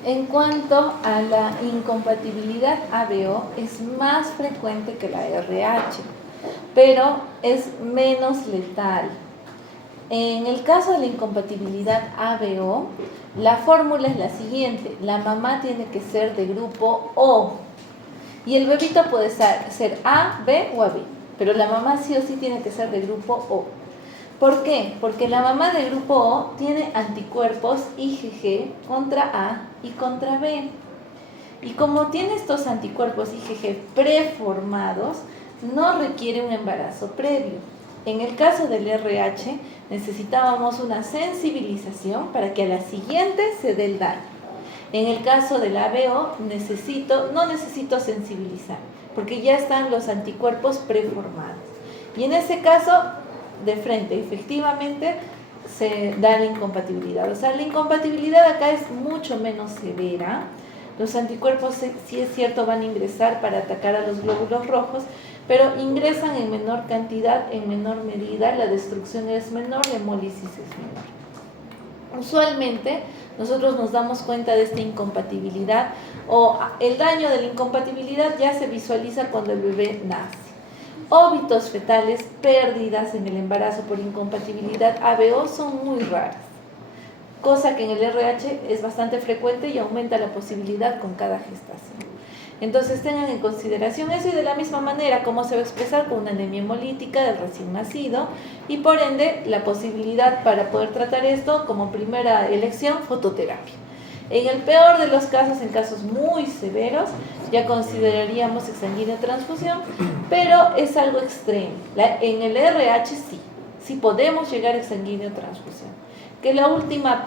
en cuanto a la incompatibilidad ABO, es más frecuente que la RH, pero es menos letal. En el caso de la incompatibilidad ABO, la fórmula es la siguiente: la mamá tiene que ser de grupo O y el bebito puede ser A, B o AB, pero la mamá sí o sí tiene que ser de grupo O. ¿Por qué? Porque la mamá de grupo O tiene anticuerpos IgG contra A y contra B. Y como tiene estos anticuerpos IgG preformados, no requiere un embarazo previo. En el caso del RH, necesitábamos una sensibilización para que a la siguiente se dé el daño. En el caso del ABO, no necesito sensibilizar, porque ya están los anticuerpos preformados. Y en ese caso, de frente, efectivamente, se da la incompatibilidad. O sea, la incompatibilidad acá es mucho menos severa. Los anticuerpos, sí es cierto, van a ingresar para atacar a los glóbulos rojos, pero ingresan en menor cantidad, en menor medida, la destrucción es menor, la hemólisis es menor. Usualmente, nosotros nos damos cuenta de esta incompatibilidad o el daño de la incompatibilidad ya se visualiza cuando el bebé nace. Óbitos fetales, pérdidas en el embarazo por incompatibilidad ABO son muy raras, cosa que en el RH es bastante frecuente y aumenta la posibilidad con cada gestación. Entonces tengan en consideración eso y de la misma manera cómo se va a expresar con una anemia hemolítica del recién nacido y por ende la posibilidad para poder tratar esto como primera elección fototerapia. En el peor de los casos, en casos muy severos, ya consideraríamos exsanguinotransfusión, pero es algo extremo. En el RH sí podemos llegar a exsanguinotransfusión, que es la última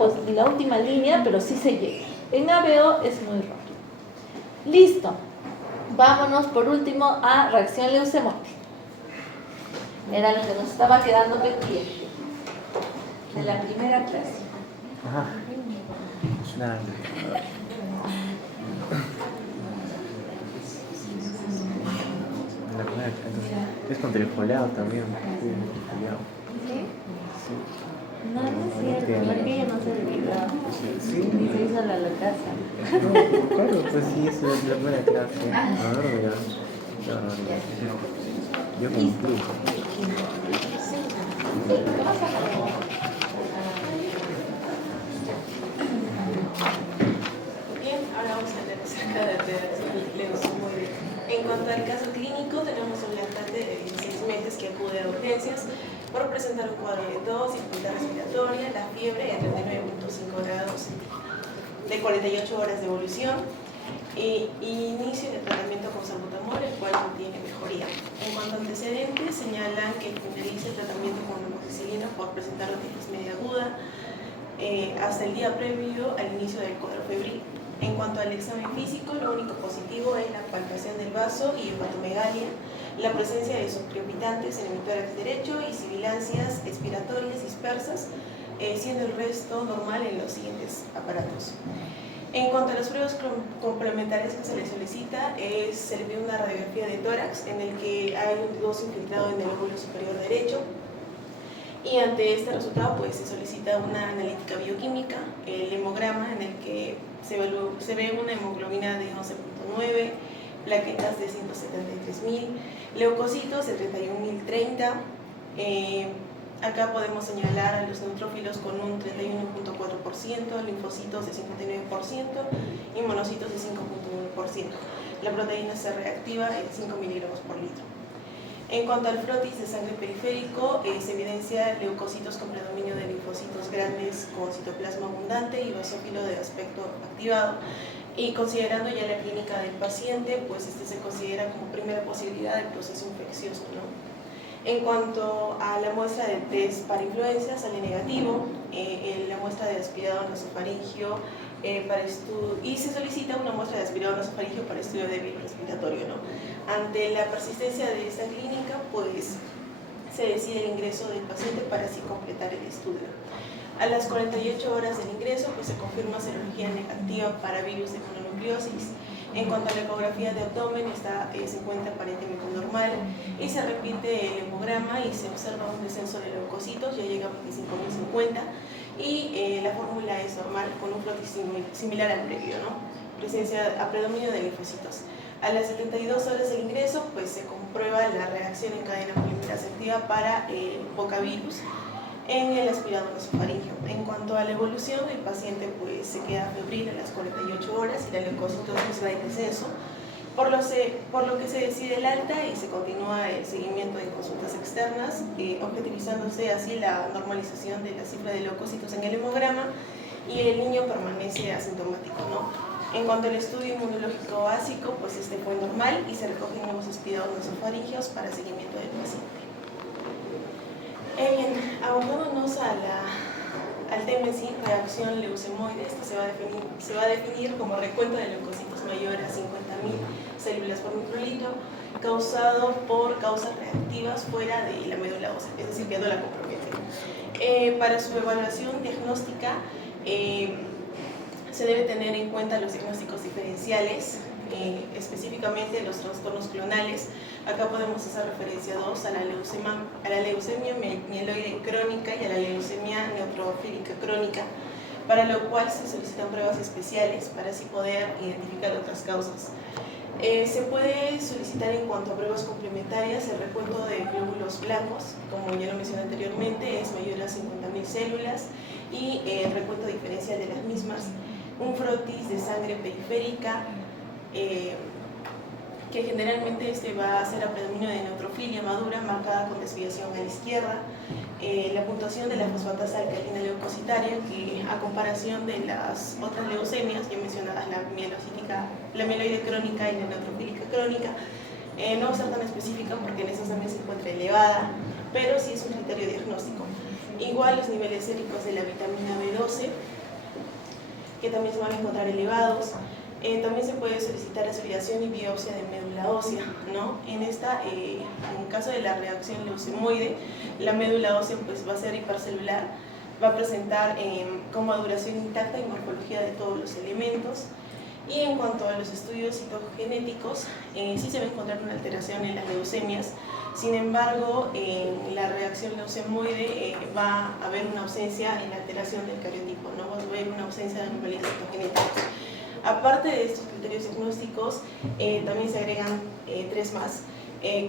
línea, pero sí se llega. En ABO es muy raro. Listo. Vámonos por último a reacción leucemótil. Era lo que nos estaba quedando pendiente de la primera clase. Ajá. Dale. La primera, entonces, es contra el foliado también. ¿Sí? Sí. No, no es cierto, porque ella no se olvidó. Sí. Ni se hizo la locaza. No, claro, pues sí, eso es la primera clase. A ver, mira. Yo cumplí. Bien, ahora vamos a hablar acerca de leucemia. En cuanto al caso clínico, tenemos un lactante de 16 meses que acude a urgencias por presentar un cuadro de tos, dificultad respiratoria, la fiebre de 39.5 grados de 48 horas de evolución. inicio de tratamiento con salbutamol, el cual no tiene mejoría. En cuanto a antecedentes, señalan que finaliza el tratamiento con amoxicilina por presentar otitis media aguda hasta el día previo al inicio del cuadro febril. En cuanto al examen físico, lo único positivo es la palpación del vaso y hepatomegalia, la presencia de subcrepitantes en el hemisferio derecho y sibilancias expiratorias dispersas, siendo el resto normal en los siguientes aparatos. En cuanto a las pruebas complementarias que se le solicita, se le pide una radiografía de tórax en el que hay un gloso infiltrado en el lóbulo superior derecho, y ante este resultado pues se solicita una analítica bioquímica, el hemograma en el que se ve una hemoglobina de 11.9, plaquetas de 173.000, leucocitos de 31.030. Acá podemos señalar a los neutrófilos con un 31.4%, linfocitos de 59% y monocitos de 5.1%. La proteína C reactiva en 5 miligramos por litro. En cuanto al frotis de sangre periférico, se evidencia leucocitos con predominio de linfocitos grandes con citoplasma abundante y basófilo de aspecto activado. Y considerando ya la clínica del paciente, pues este se considera como primera posibilidad del proceso infeccioso, ¿no? En cuanto a la muestra del test para influenza, sale negativo, la muestra de aspirado nasofaringio y se solicita una muestra de aspirado nasofaringio para estudio de virus respiratorio, ¿no? Ante la persistencia de esta clínica, pues se decide el ingreso del paciente para así completar el estudio. A las 48 horas del ingreso, pues se confirma serología negativa para virus de mononucleosis. En cuanto a la ecografía de abdomen, se encuentra aparentemente normal y se repite el hemograma y se observa un descenso de leucocitos, ya llega a 25.050, y la fórmula es normal con un frotis similar al previo, ¿no? Presencia a predominio de linfocitos. A las 72 horas del ingreso, pues se comprueba la reacción en cadena polimerasa activa para el bocavirus en el aspirado nasofaringio. En cuanto a la evolución, el paciente pues se queda febril a las 48 horas y la leucocitosis va en descenso, por lo que se decide el alta y se continúa el seguimiento en consultas externas, objetivizándose así la normalización de la cifra de leucocitos en el hemograma, y el niño permanece asintomático, ¿no? En cuanto al estudio inmunológico básico, pues este fue normal y se recogen nuevos aspirados nasofaringios para seguimiento del paciente. Bien, abordándonos al tema en sí, reacción leucemoide, esto se va a definir como recuento de leucocitos mayor a 50.000 células por microlitro, causado por causas reactivas fuera de la médula ósea, es decir, que no la compromete. Para su evaluación diagnóstica, se debe tener en cuenta los diagnósticos diferenciales, específicamente los trastornos clonales. Acá podemos hacer referencia a la leucemia mieloide crónica y a la leucemia neutrofílica crónica, para lo cual se solicitan pruebas especiales para así poder identificar otras causas. Se puede solicitar en cuanto a pruebas complementarias el recuento de glóbulos blancos, como ya lo mencioné anteriormente, es mayor a 50.000 células, y el recuento diferencial de las mismas, un frotis de sangre periférica, que generalmente va a ser a predominio de neutrofilia madura marcada con desviación a la izquierda, la puntuación de la fosfatasa alcalina leucocitaria, que a comparación de las otras leucemias ya mencionadas, la mieloide crónica y la neutrofílica crónica, no va a ser tan específica porque en esas también se encuentra elevada, pero sí es un criterio diagnóstico. Igual los niveles séricos de la vitamina B12, que también se van a encontrar elevados. También se puede solicitar aspiración y biopsia de médula ósea, ¿no? En caso de la reacción leucemoide, la médula ósea pues va a ser hipercelular, va a presentar como maduración intacta y morfología de todos los elementos. Y en cuanto a los estudios citogenéticos, sí se va a encontrar una alteración en las leucemias. Sin embargo, en la reacción leucemoide va a haber una ausencia en la alteración del cariotipo, no va a haber una ausencia de anomalías citogenéticas. Aparte de estos criterios diagnósticos, también se agregan 3 más, que